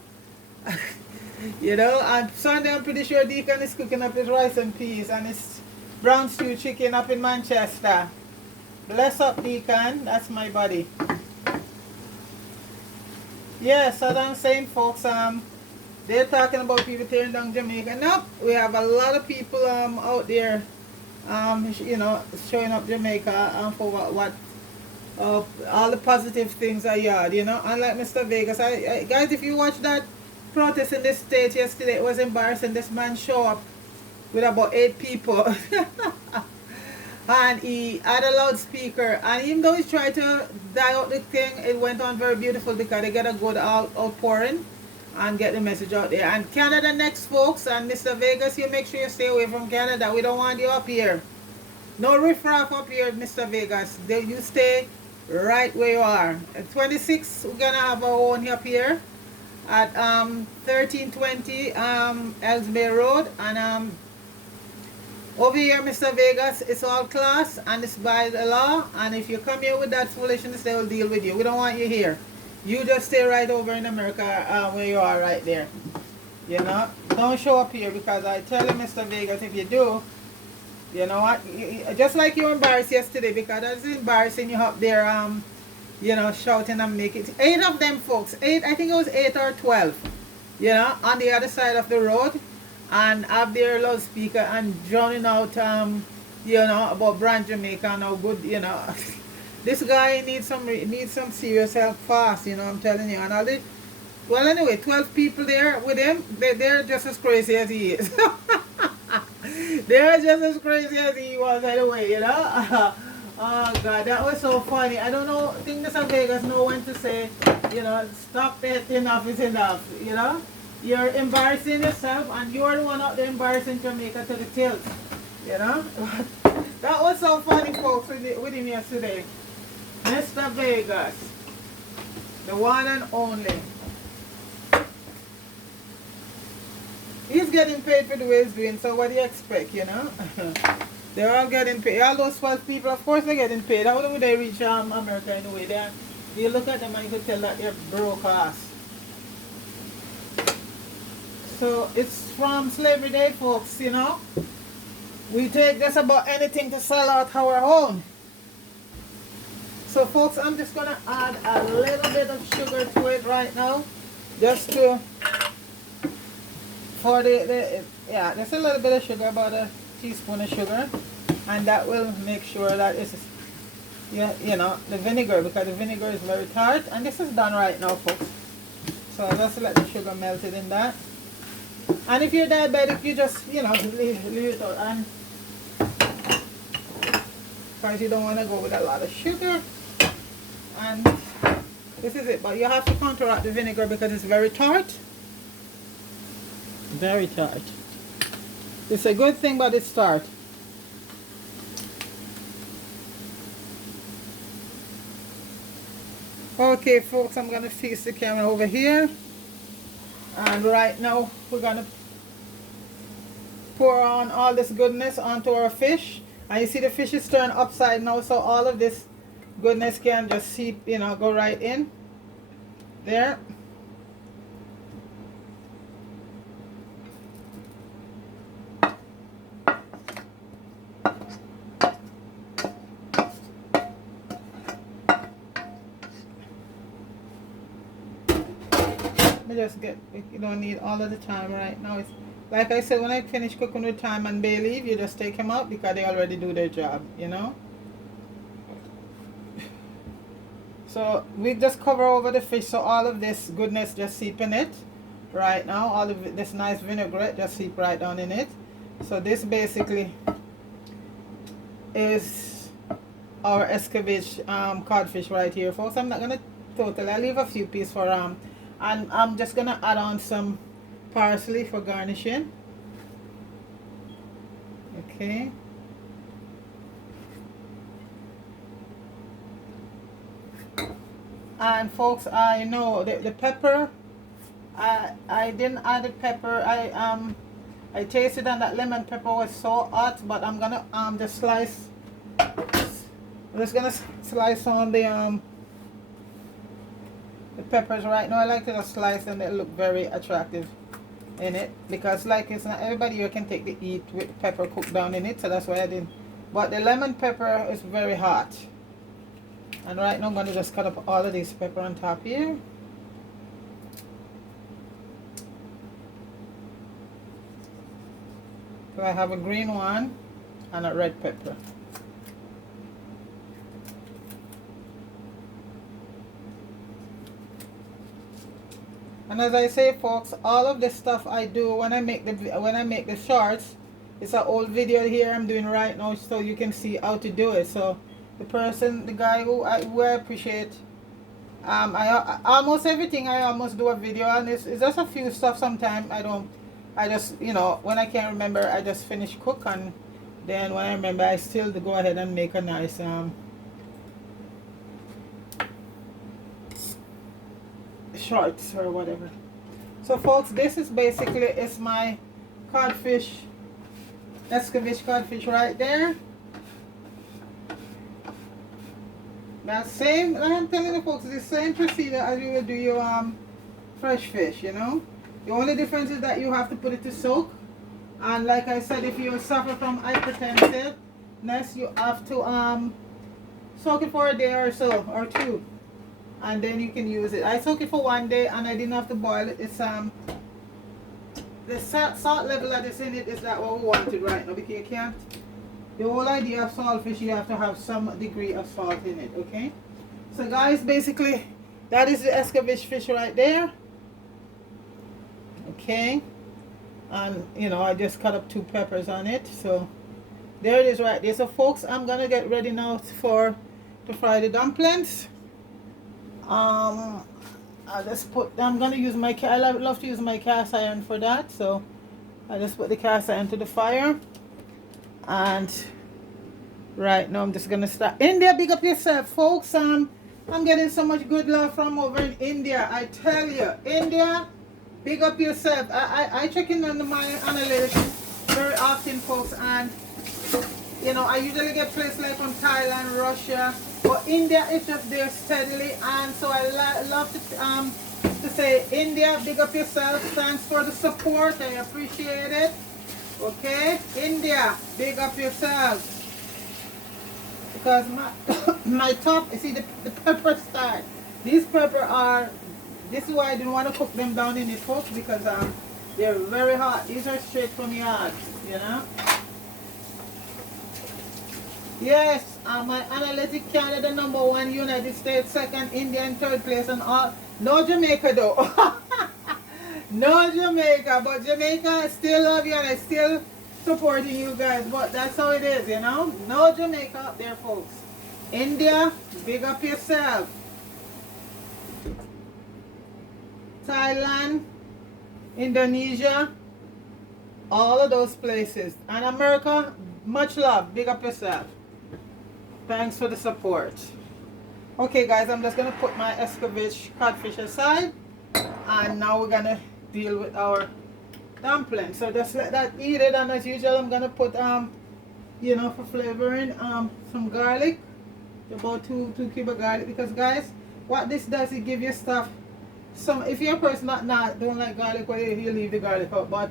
You know, on Sunday I'm pretty sure Deacon is cooking up his rice and peas and his brown stew chicken up in Manchester. Bless up, Deacon. That's my buddy. Yeah, so I'm saying, folks, they're talking about people tearing down Jamaica. Nope, we have a lot of people out there, you know, showing up Jamaica for what all the positive things are yard, you know. Unlike Mr. Vegas, guys, if you watch that protest in this state yesterday, it was embarrassing. This man showed up with about 8 people. And he had a loudspeaker, and even though he tried to die out the thing, it went on very beautiful because they get a good outpouring and get the message out there. And Canada next, folks, and Mr. Vegas, you make sure you stay away from Canada. We don't want you up here. No riffraff up here, Mr. Vegas. You stay right where you are. At 26, we're gonna have our own up here at 1320 Ellesmere Road, and over here, Mr. Vegas, it's all class and it's by the law, and if you come here with that foolishness, they will deal with you. We don't want you here. You just stay right over in America where you are right there. You know, don't show up here, because I tell you, Mr. Vegas, if you do, you know what, just like you were embarrassed yesterday, because that's embarrassing you up there, you know, shouting and making 8 of them, folks, 8, I think it was 8 or 12, you know, on the other side of the road, and have their loudspeaker and drowning out, you know, about brand Jamaica and how good, you know. This guy needs some serious help fast, you know, I'm telling you. And all the, well, anyway, 12 people there with him, they're just as crazy as he is. They're just as crazy as he was anyway, you know. Oh, God, that was so funny. I don't know, I think Mr. Vegas know when to say, you know, stop it, enough is enough, you know. You're embarrassing yourself, and you're the one out there embarrassing Jamaica to the tilt, you know. That was so funny, folks, with him yesterday. Mr. Vegas, the one and only. He's getting paid for the way he's doing, so what do you expect, you know? They're all getting paid. All those 12 people, of course they're getting paid. How would they reach America anyway? You look at them and you could tell that they're broke ass. So it's from slavery day, folks, you know. We take just about anything to sell out our own. So folks, I'm just gonna add a little bit of sugar to it right now. Just to, for yeah, just a little bit of sugar, about a teaspoon of sugar. And that will make sure that it's, yeah, you know, the vinegar, because the vinegar is very tart. And this is done right now, folks. So just let the sugar melted in that. And if you're diabetic, you just, you know, leave it out. And because you don't want to go with a lot of sugar. And this is it. But you have to counteract the vinegar because it's very tart. Very tart. It's a good thing, but it's tart. Okay, folks, I'm going to face the camera over here. And right now, we're going to pour on all this goodness onto our fish. And you see the fish is turned upside now, so all of this goodness can just seep, you know, go right in there. Just get, you don't need all of the time right now. It's like I said, when I finish cooking with thyme and bay leaf, you just take them out because they already do their job, you know. So we just cover over the fish so all of this goodness just seep in it right now. All of this nice vinaigrette just seep right down in it. So this basically is our Escovitch codfish right here, folks. I'm not gonna totally, I'll leave a few pieces for and I'm just gonna add on some parsley for garnishing. Okay. And folks, I know the pepper, I didn't add the pepper. I tasted and that lemon pepper was so hot, but I'm gonna just slice. I'm just gonna slice on the peppers right now. I like to just slice and they look very attractive in it, because like it's not everybody you can take the eat with pepper cooked down in it, so that's why I didn't. But the lemon pepper is very hot, and right now I'm going to just cut up all of this pepper on top here. So I have a green one and a red pepper. And as I say, folks, all of the stuff I do when I make the shorts, it's an old video here I'm doing right now, so you can see how to do it. So the guy who I appreciate, I almost everything I almost do a video on. It's just a few stuff. Sometimes I just, you know, when I can't remember, I just finish cook, and then when I remember, I still go ahead and make a nice shorts or whatever. So folks, this is basically, it's my codfish, Escovitch codfish right there. That same, I'm telling you folks, the same procedure as you would do your fresh fish, you know. The only difference is that you have to put it to soak, and like I said, if you suffer from hypertensiveness, you have to soak it for a day or so, or two, and then you can use it. I soak it for 1 day and I didn't have to boil it. It's the salt level that is in it is that what we wanted right now, because you can't, the whole idea of saltfish, you have to have some degree of salt in it. Okay, so guys, basically that is the Escovitch fish right there. Okay, and you know, I just cut up 2 peppers on it, so there it is right there. So folks, I'm gonna get ready now to fry the dumplings. I just put, I'm gonna use my, I love to use my cast iron for that, so I just put the cast iron to the fire, and right now I'm just gonna start. India, big up yourself, folks. I'm getting so much good love from over in India, I tell you. India, big up yourself. I check in on my analytics very often, folks, and you know, I usually get places like from Thailand, Russia, but India is just there steadily, and so I love to to say, India, big up yourself. Thanks for the support. I appreciate it. Okay, India, big up yourself. Because my my top, you see the pepper start. These pepper are, this is why I didn't want to cook them down in the pot, because they're very hot. These are straight from yard, you know. Yes, my analytic Canada #1, United States second, India in third place, and all. No Jamaica though. No Jamaica, but Jamaica, I still love you and I still supporting you guys. But that's how it is, you know. No Jamaica up there, folks. India, big up yourself. Thailand, Indonesia, all of those places. And America, much love, big up yourself. Thanks for the support. Okay guys, I'm just gonna put my Escovitch codfish aside, and now we're gonna deal with our dumpling. So just let that eat it, and as usual I'm gonna put you know, for flavoring, some garlic, about two cubes of garlic, because guys, what this does, it give you stuff. Some, if you're a person that don't like garlic, well, you leave the garlic out, but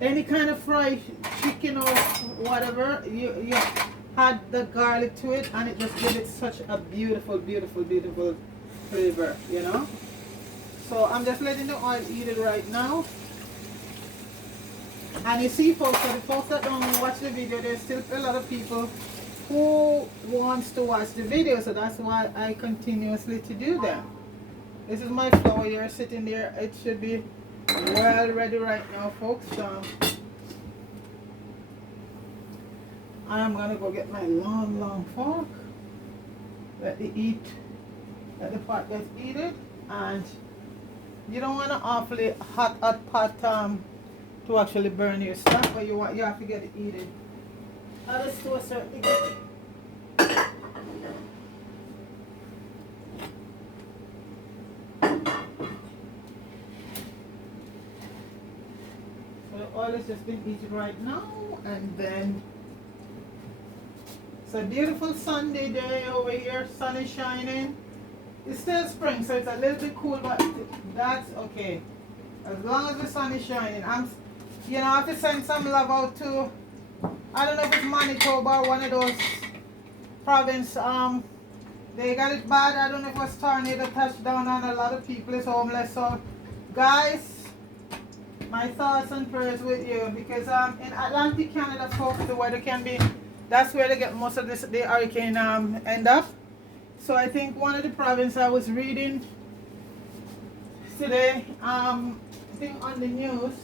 any kind of fried chicken or whatever, you add the garlic to it, and it just gives it such a beautiful, beautiful, beautiful flavor, you know. So I'm just letting the oil eat it right now. And you see, folks, for the folks that don't watch the video, there's still a lot of people who wants to watch the video, so that's why I continuously to do them. This is my flour here sitting there. It should be well ready right now, folks. So I'm gonna go get my long fork. Let the pot get heated, and you don't want an awfully hot pot to actually burn your stuff, but you have to get it heated. At least to a certain degree. So the oil is just being heated right now, and then it's a beautiful Sunday day over here. Sun is shining. It's still spring, so it's a little bit cool, but that's okay. As long as the sun is shining. You know, I have to send some love out to, I don't know if it's Manitoba or one of those province. They got it bad. I don't know if it was tornado touchdown and a lot of people is homeless. So, guys, my thoughts and prayers with you, because in Atlantic Canada, folks, the weather can be, that's where they get most of the hurricane end up. So I think one of the provinces I was reading today, I think on the news,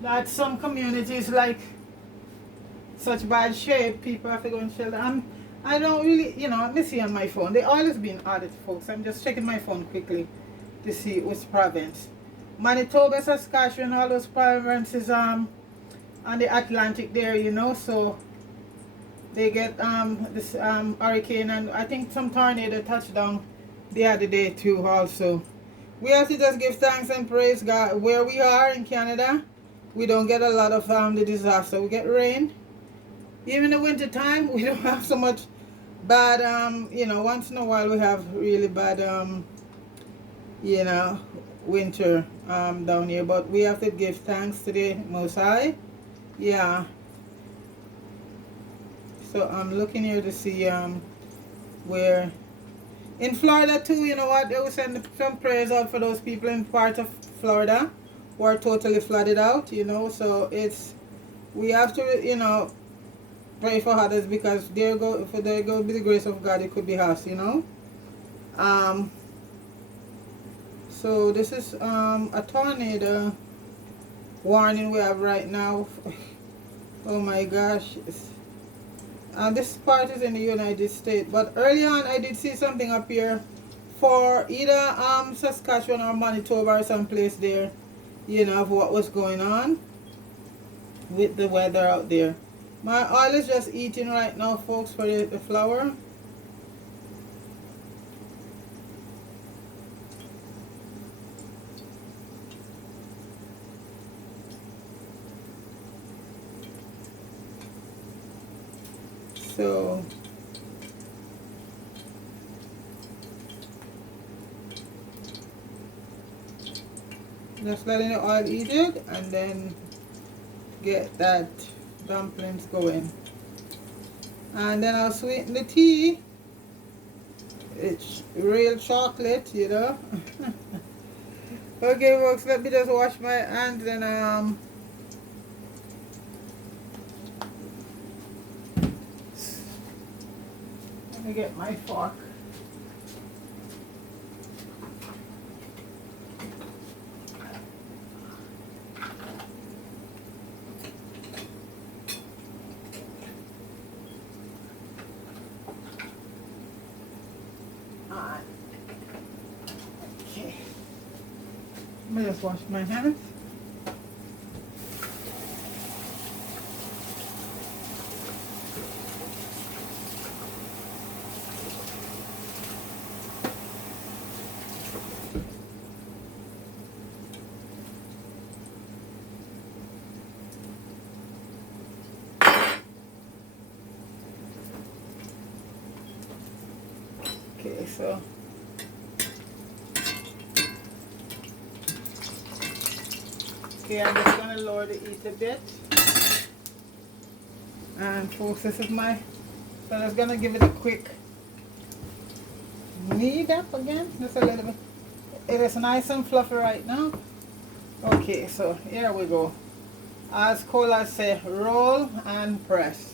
that some communities like such bad shape, people have to go in shelter. I don't really, you know, let me see on my phone. They always been added, folks. I'm just checking my phone quickly to see which province. Manitoba, Saskatchewan, all those provinces on the Atlantic there, you know, so they get this hurricane, and I think some tornado touched down the other day too also. We have to just give thanks and praise God. Where we are in Canada, we don't get a lot of the disaster. We get rain. Even in the winter time, we don't have so much bad, you know, once in a while we have really bad, you know, winter down here. But we have to give thanks to the Most High. Yeah. So I'm looking here to see where in Florida too, you know what, they will send some prayers out for those people in part of Florida who are totally flooded out, you know. So it's, we have to, you know, pray for others, because there go be the grace of God, it could be us, you know. So this is a tornado warning we have right now. Oh my gosh. This part is in the United States, but early on I did see something up here for either Saskatchewan or Manitoba or someplace there, you know, of what was going on with the weather out there. My oil is just eating right now, folks, for the flour. So Just letting the oil eat it and then get that dumplings going. And then I'll sweeten the tea. It's real chocolate, you know. Okay, folks, let me just wash my hands and let me get my fork. Okay. Let me just wash my hands. Okay, so I'm just gonna lower the heat a bit. And folks, this is my, so I'm just gonna give it a quick knead up again, just a little bit. It is nice and fluffy right now. Okay, so here we go. As Cola say, roll and press.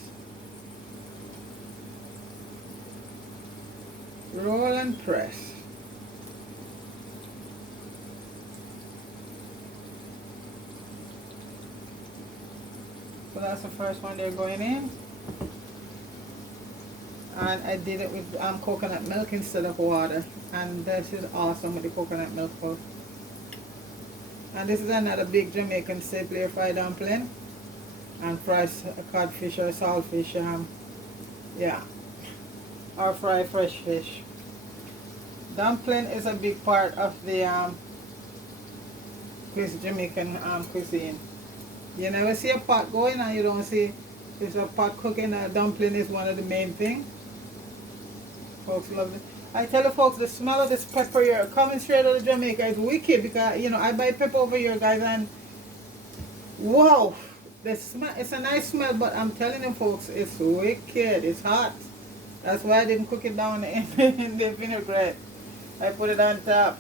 Roll and press. So that's the first one they're going in. And I did it with coconut milk instead of water. And this is awesome with the coconut milk, folks. And this is another big Jamaican staple here, fried dumpling. And fried codfish or saltfish, yeah. Or fried fresh fish. Dumpling is a big part of the Jamaican cuisine. You never see a pot going and you don't see there's a pot cooking. A dumpling is one of the main things. Folks love it. I tell the folks, the smell of this pepper here coming straight out of Jamaica is wicked, because you know I buy pepper over here, guys, and wow, the smell, it's a nice smell, but I'm telling you folks, it's wicked. It's hot. That's why I didn't cook it down in the vinaigrette. I put it on top.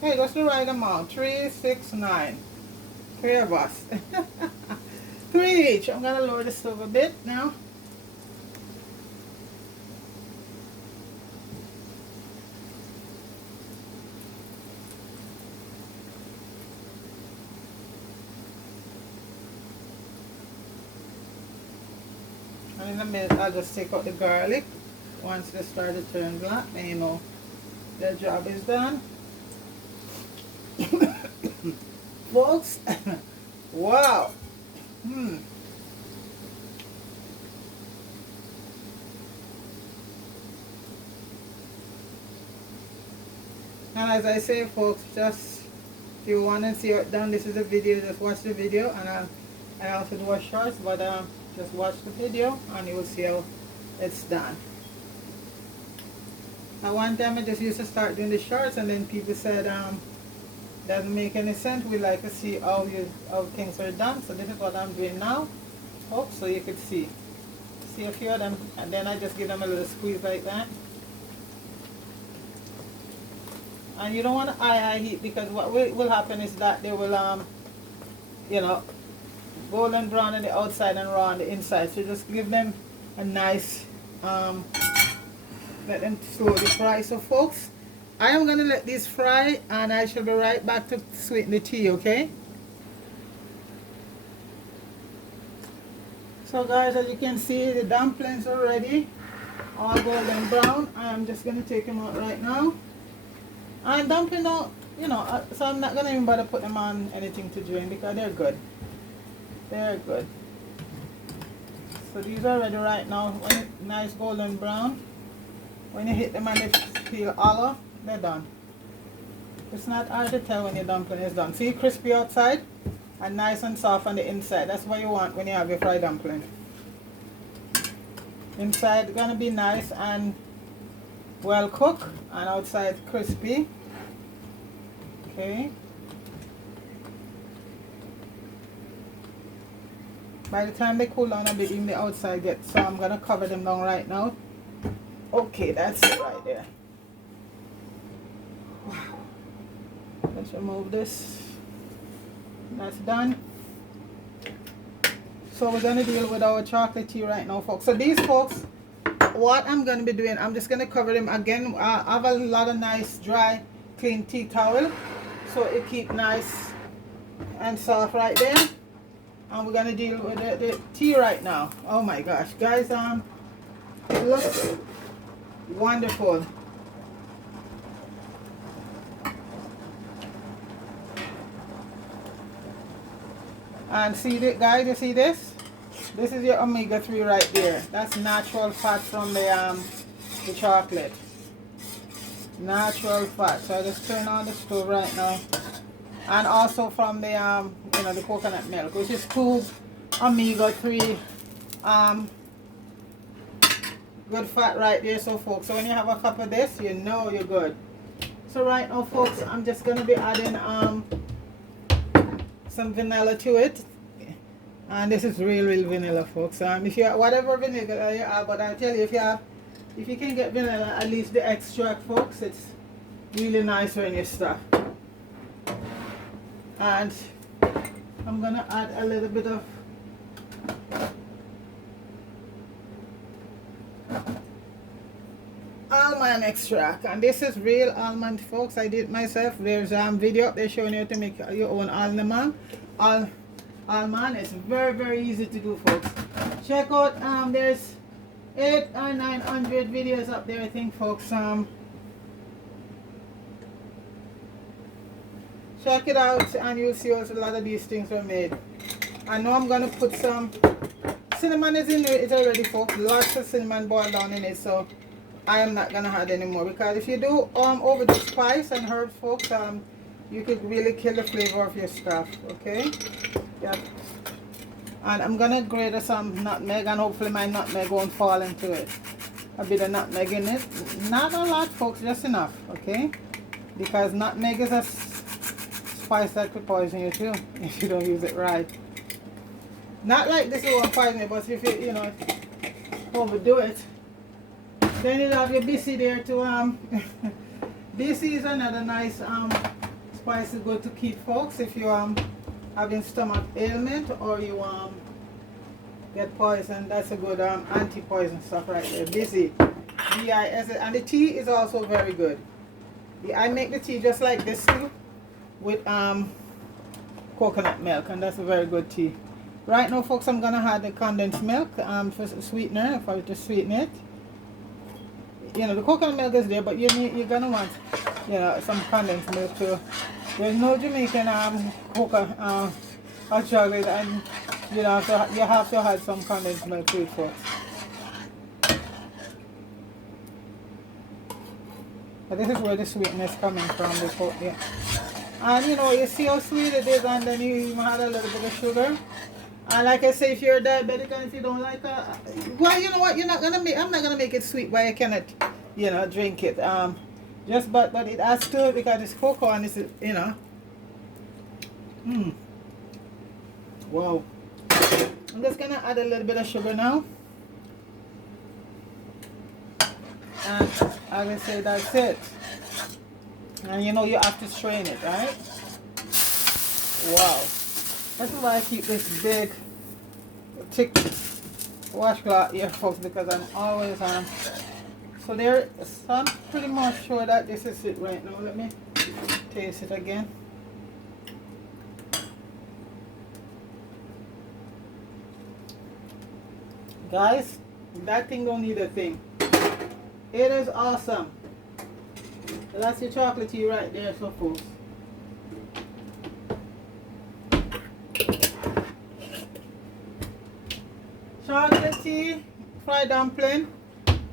Hey, what's the right amount? 3, 6, 9. 3 of us. 3 each. I'm gonna lower the stove a bit now. And in a minute, I'll just take out the garlic. Once they start to turn black, then you know the job is done. Folks, wow. And as I say, folks, just if you want to see it done, this is a video, just watch the video. And I also do a shorts, but just watch the video and you will see how it's done. At one time I just used to start doing the shorts, and then people said doesn't make any sense. We like to see how things are done. So this is what I'm doing now. Oh, so you could see a few of them, and then I just give them a little squeeze like that. And you don't want to high heat, because what will happen is that they will you know, golden brown on the outside and raw on the inside. So just give them a nice let them slowly fry. So folks, I am going to let these fry, and I shall be right back to sweeten the tea, okay? So guys, as you can see, the dumplings are ready, all golden brown. I am just going to take them out right now. And dumpling out, you know, so I'm not going to even bother put them on anything to drain, because they're good. They're good. So these are ready right now. When it's nice golden brown, when you hit them and they feel hollow, they're done. It's not hard to tell when your dumpling is done. See, crispy outside, and nice and soft on the inside. That's what you want when you have your fried dumpling. Inside gonna be nice and well cooked, and outside crispy. Okay. By the time they cool down a bit, even the outside gets, so I'm gonna cover them down right now. Okay, that's it right there. Wow. Let's remove this. That's done. So we're gonna deal with our chocolate tea right now, folks. So these folks, what I'm gonna be doing, I'm just gonna cover them again. I have a lot of nice dry clean tea towel, so it keep nice and soft right there. And we're gonna deal with the tea right now. Oh my gosh, guys, it looks wonderful. And see it, guys, you see this? This is your omega-3 right there. That's natural fat from the chocolate. Natural fat. So I just turn on the stove right now. And also from the you know, the coconut milk, which is 2 omega-3 good fat right there. So folks, so when you have a cup of this, you know you're good. So right now, folks, I'm just gonna be adding some vanilla to it, and this is real vanilla, folks. If you have whatever vanilla you have, but I tell you, if you can get vanilla, at least the extract, folks, it's really nice when you stuff. And I'm gonna add a little bit of almond extract, and this is real almond, folks. I did it myself. There's video up there showing you how to make your own almond. It's very easy to do, folks. Check out there's 800 or 900 videos up there, I think, folks. Check it out and you'll see also a lot of these things were made. I know I'm gonna put some cinnamon is in there, it's already, folks. Lots of cinnamon boiled down in it, so I am not gonna add anymore, because if you do over the spice and herbs, folks, you could really kill the flavor of your stuff. Okay. Yeah. And I'm gonna grate some nutmeg, and hopefully my nutmeg won't fall into it. A bit of nutmeg in it, not a lot, folks, just enough. Okay, because nutmeg is a spice that could poison you too if you don't use it right. Not like this won't poison you, but if you know, overdo it, then you'll have your BC there to BC is another nice spice is good to keep, folks, if you having stomach ailment or you get poison. That's a good anti-poison stuff right there. BC, BIS, and the tea is also very good. I make the tea just like this too, with coconut milk, and that's a very good tea. Right now, folks, I'm gonna add the condensed milk for sweetener, for to sweeten it. You know, the coconut milk is there, but you're gonna want, you know, some condensed milk too. There's no Jamaican hot chocolate, and you know, you have to add some condensed milk to it, folks. But this is where the sweetness coming from. Yeah. And you know, you see how sweet it is, and then you even add a little bit of sugar. And like I say, if you're diabetic and if you don't like well, you know what, you're not gonna make, I'm not gonna make it sweet, but you cannot, you know, drink it. Just but it adds to it because it's cocoa and it's, you know. Wow. I'm just gonna add a little bit of sugar now. And I will say that's it. And you know, you have to strain it, right? Wow. That's why I keep this big, thick washcloth here, folks, because I'm always so there, I'm pretty much sure that this is it right now. Let me taste it again. Guys, that thing don't need a thing. It is awesome. So that's your chocolate tea right there, so folks. Chocolate tea, fried dumpling,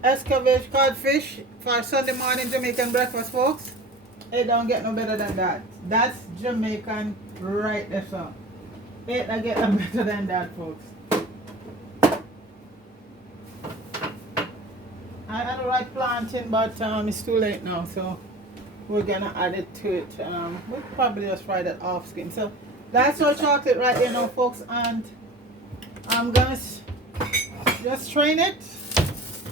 Escovitch codfish for Sunday morning Jamaican breakfast, folks. It don't get no better than that. That's Jamaican right there, so. It I get them better than that, folks. I had the right planting, but it's too late now, so we're gonna add it to it. We'll probably just fry that off skin. So that's our chocolate right there now, folks, and I'm gonna just strain it.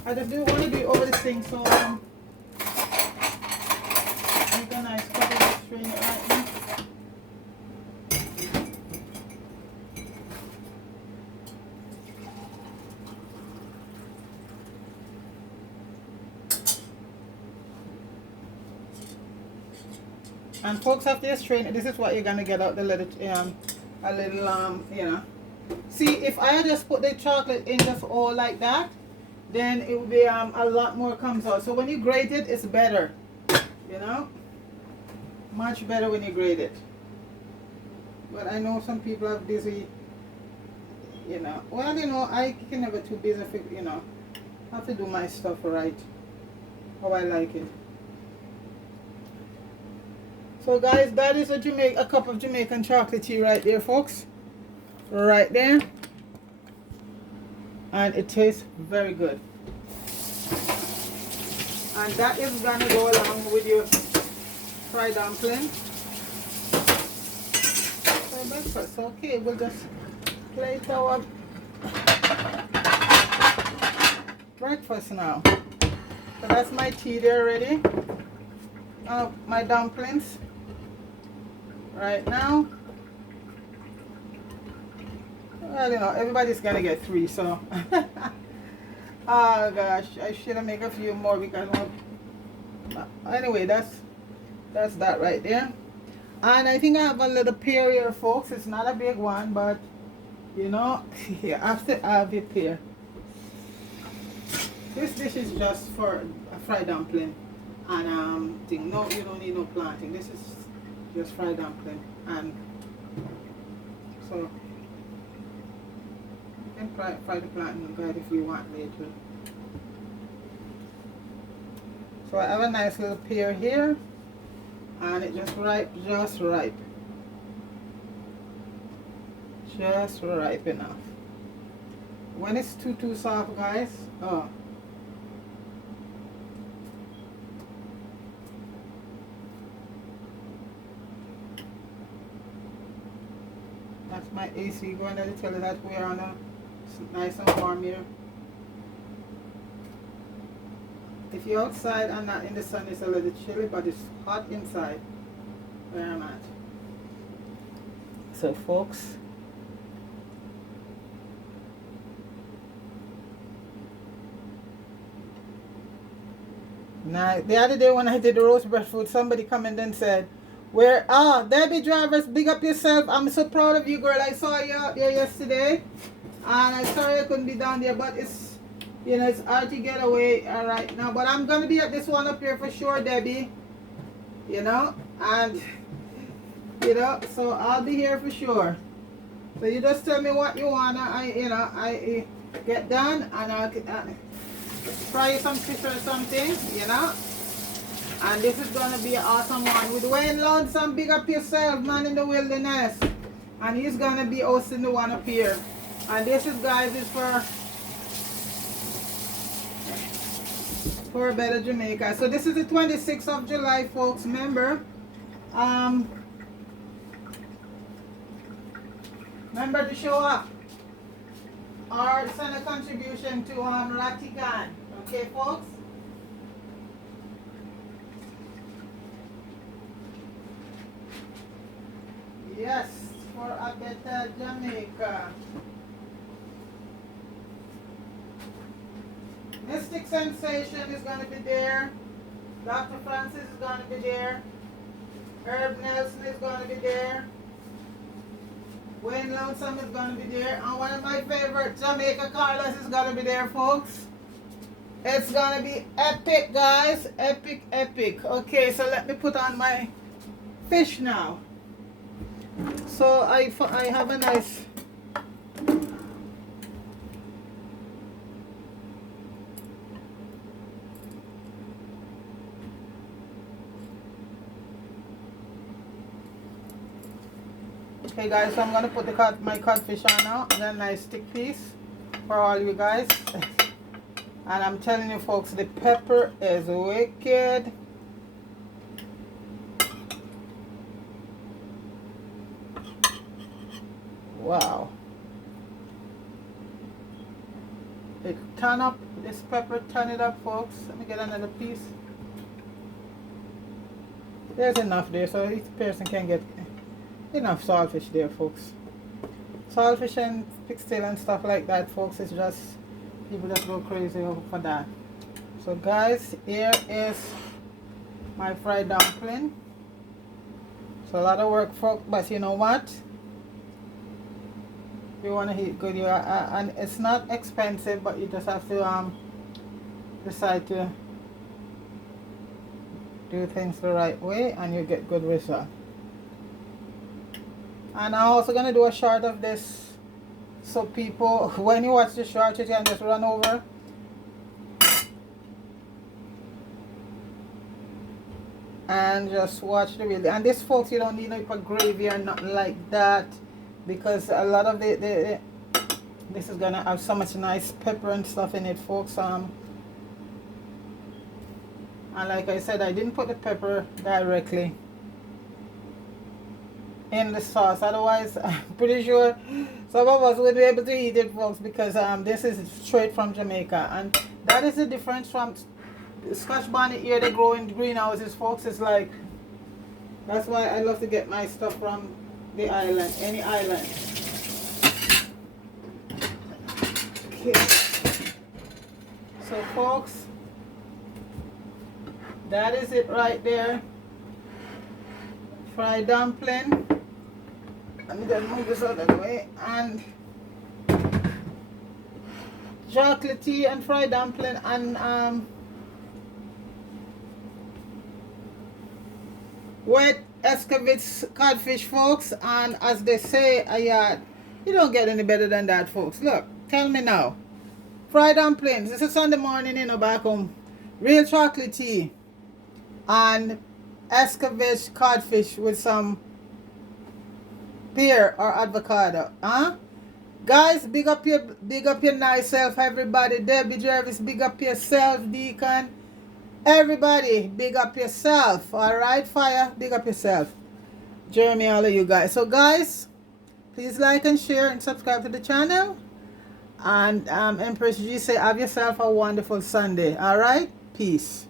I just do want to do it over the thing, so I'm gonna probably just strain it right now. And folks, after you strain it, this is what you're gonna get out the little a little you know. See, if I just put the chocolate in just all like that, then it will be a lot more comes out. So when you grate it, it's better, you know, much better when you grate it. But I know some people are busy, you know. Well, you know, I can never too busy for, you know, I have to do my stuff right, how I like it. So guys, that is a cup of Jamaican chocolate tea right there, folks. Right there. And it tastes very good. And that is gonna go along with your fried dumpling. So breakfast. Okay, we'll just plate our breakfast now. So that's my tea there ready. My dumplings. Right now, well, you know, everybody's gonna get 3, so oh gosh, I should have made a few more because anyway, that's that right there. And I think I have a little pear here, folks. It's not a big one, but you know, you have to have it pear. This dish is just for a fried dumpling and thing. No, you don't need no planting. This is just fried dumpling, and so you can fry the plantain guide if you want later. So I have a nice little pear here, and it just ripe enough. When it's too soft, guys, oh. That's my AC going to tell you that we're on a nice and warm here. If you're outside and not in the sun, it's a little chilly, but it's hot inside where I'm at. So folks, now the other day when I did the roast breadfruit, somebody come in and said, where, Debbie Drivers, big up yourself. I'm so proud of you, girl. I saw you up there yesterday, and I'm sorry I couldn't be down there, but it's, you know, it's hard to get away right now. But I'm gonna be at this one up here for sure, Debbie. You know, and you know, so I'll be here for sure. So you just tell me what you wanna, I get done, and I'll fry you some fish or something, you know. And this is gonna be an awesome one with Wayne Lonesome. Big up yourself, man in the wilderness. And he's gonna be hosting the one up here. And this is, guys, is for a better Jamaica. So this is the 26th of July, folks. Remember, remember to show up or send a contribution to Ratigan. Okay, folks. Yes, for a better Jamaica. Mystic Sensation is going to be there. Dr. Francis is going to be there. Herb Nelson is going to be there. Wayne Lonesome is going to be there. And one of my favorite, Jamaica Carlos, is going to be there, folks. It's going to be epic, guys. Epic, epic. Okay, so let me put on my fish now. So I have a nice Okay guys, so I'm gonna put my codfish on now, and then a nice thick piece for all you guys. And I'm telling you folks, the pepper is wicked. Wow. It turn up, this pepper, turn it up folks. Let me get another piece. There's enough there, so each person can get enough saltfish there folks. Saltfish and pigtail and stuff like that folks, it's just, people just go crazy for that. So guys, here is my fried dumpling. So a lot of work folks, but you know what? You want to eat good, and it's not expensive, but you just have to decide to do things the right way and you get good result. And I'm also going to do a short of this, so people, when you watch the short, you can just run over and just watch the video. And this folks, you don't need no gravy or nothing like that, because a lot of this is gonna have so much nice pepper and stuff in it folks. And like I said, I didn't put the pepper directly in the sauce, otherwise I'm pretty sure some of us would be able to eat it folks, because this is straight from Jamaica, and that is the difference from Scotch bonnet here. They grow in greenhouses folks. It's like, that's why I love to get my stuff from the island, any island. Okay, so folks, that is it right there. Fried dumpling. Let me just move this out of the way. And chocolate tea and fried dumpling and wet Escovitch codfish folks. And as they say, you don't get any better than that folks. Look, tell me now. Fried dumplings. This is Sunday morning, you know, back home. Real chocolate tea and Escovitch codfish with some pear or avocado. Guys, big up your nice self, everybody. Debbie Jervis, big up yourself. Deacon, everybody, big up yourself. Alright, Fire, big up yourself. Jeremy, all of you guys. So guys, please like and share and subscribe to the channel. And Empress G say, have yourself a wonderful Sunday. Alright, peace.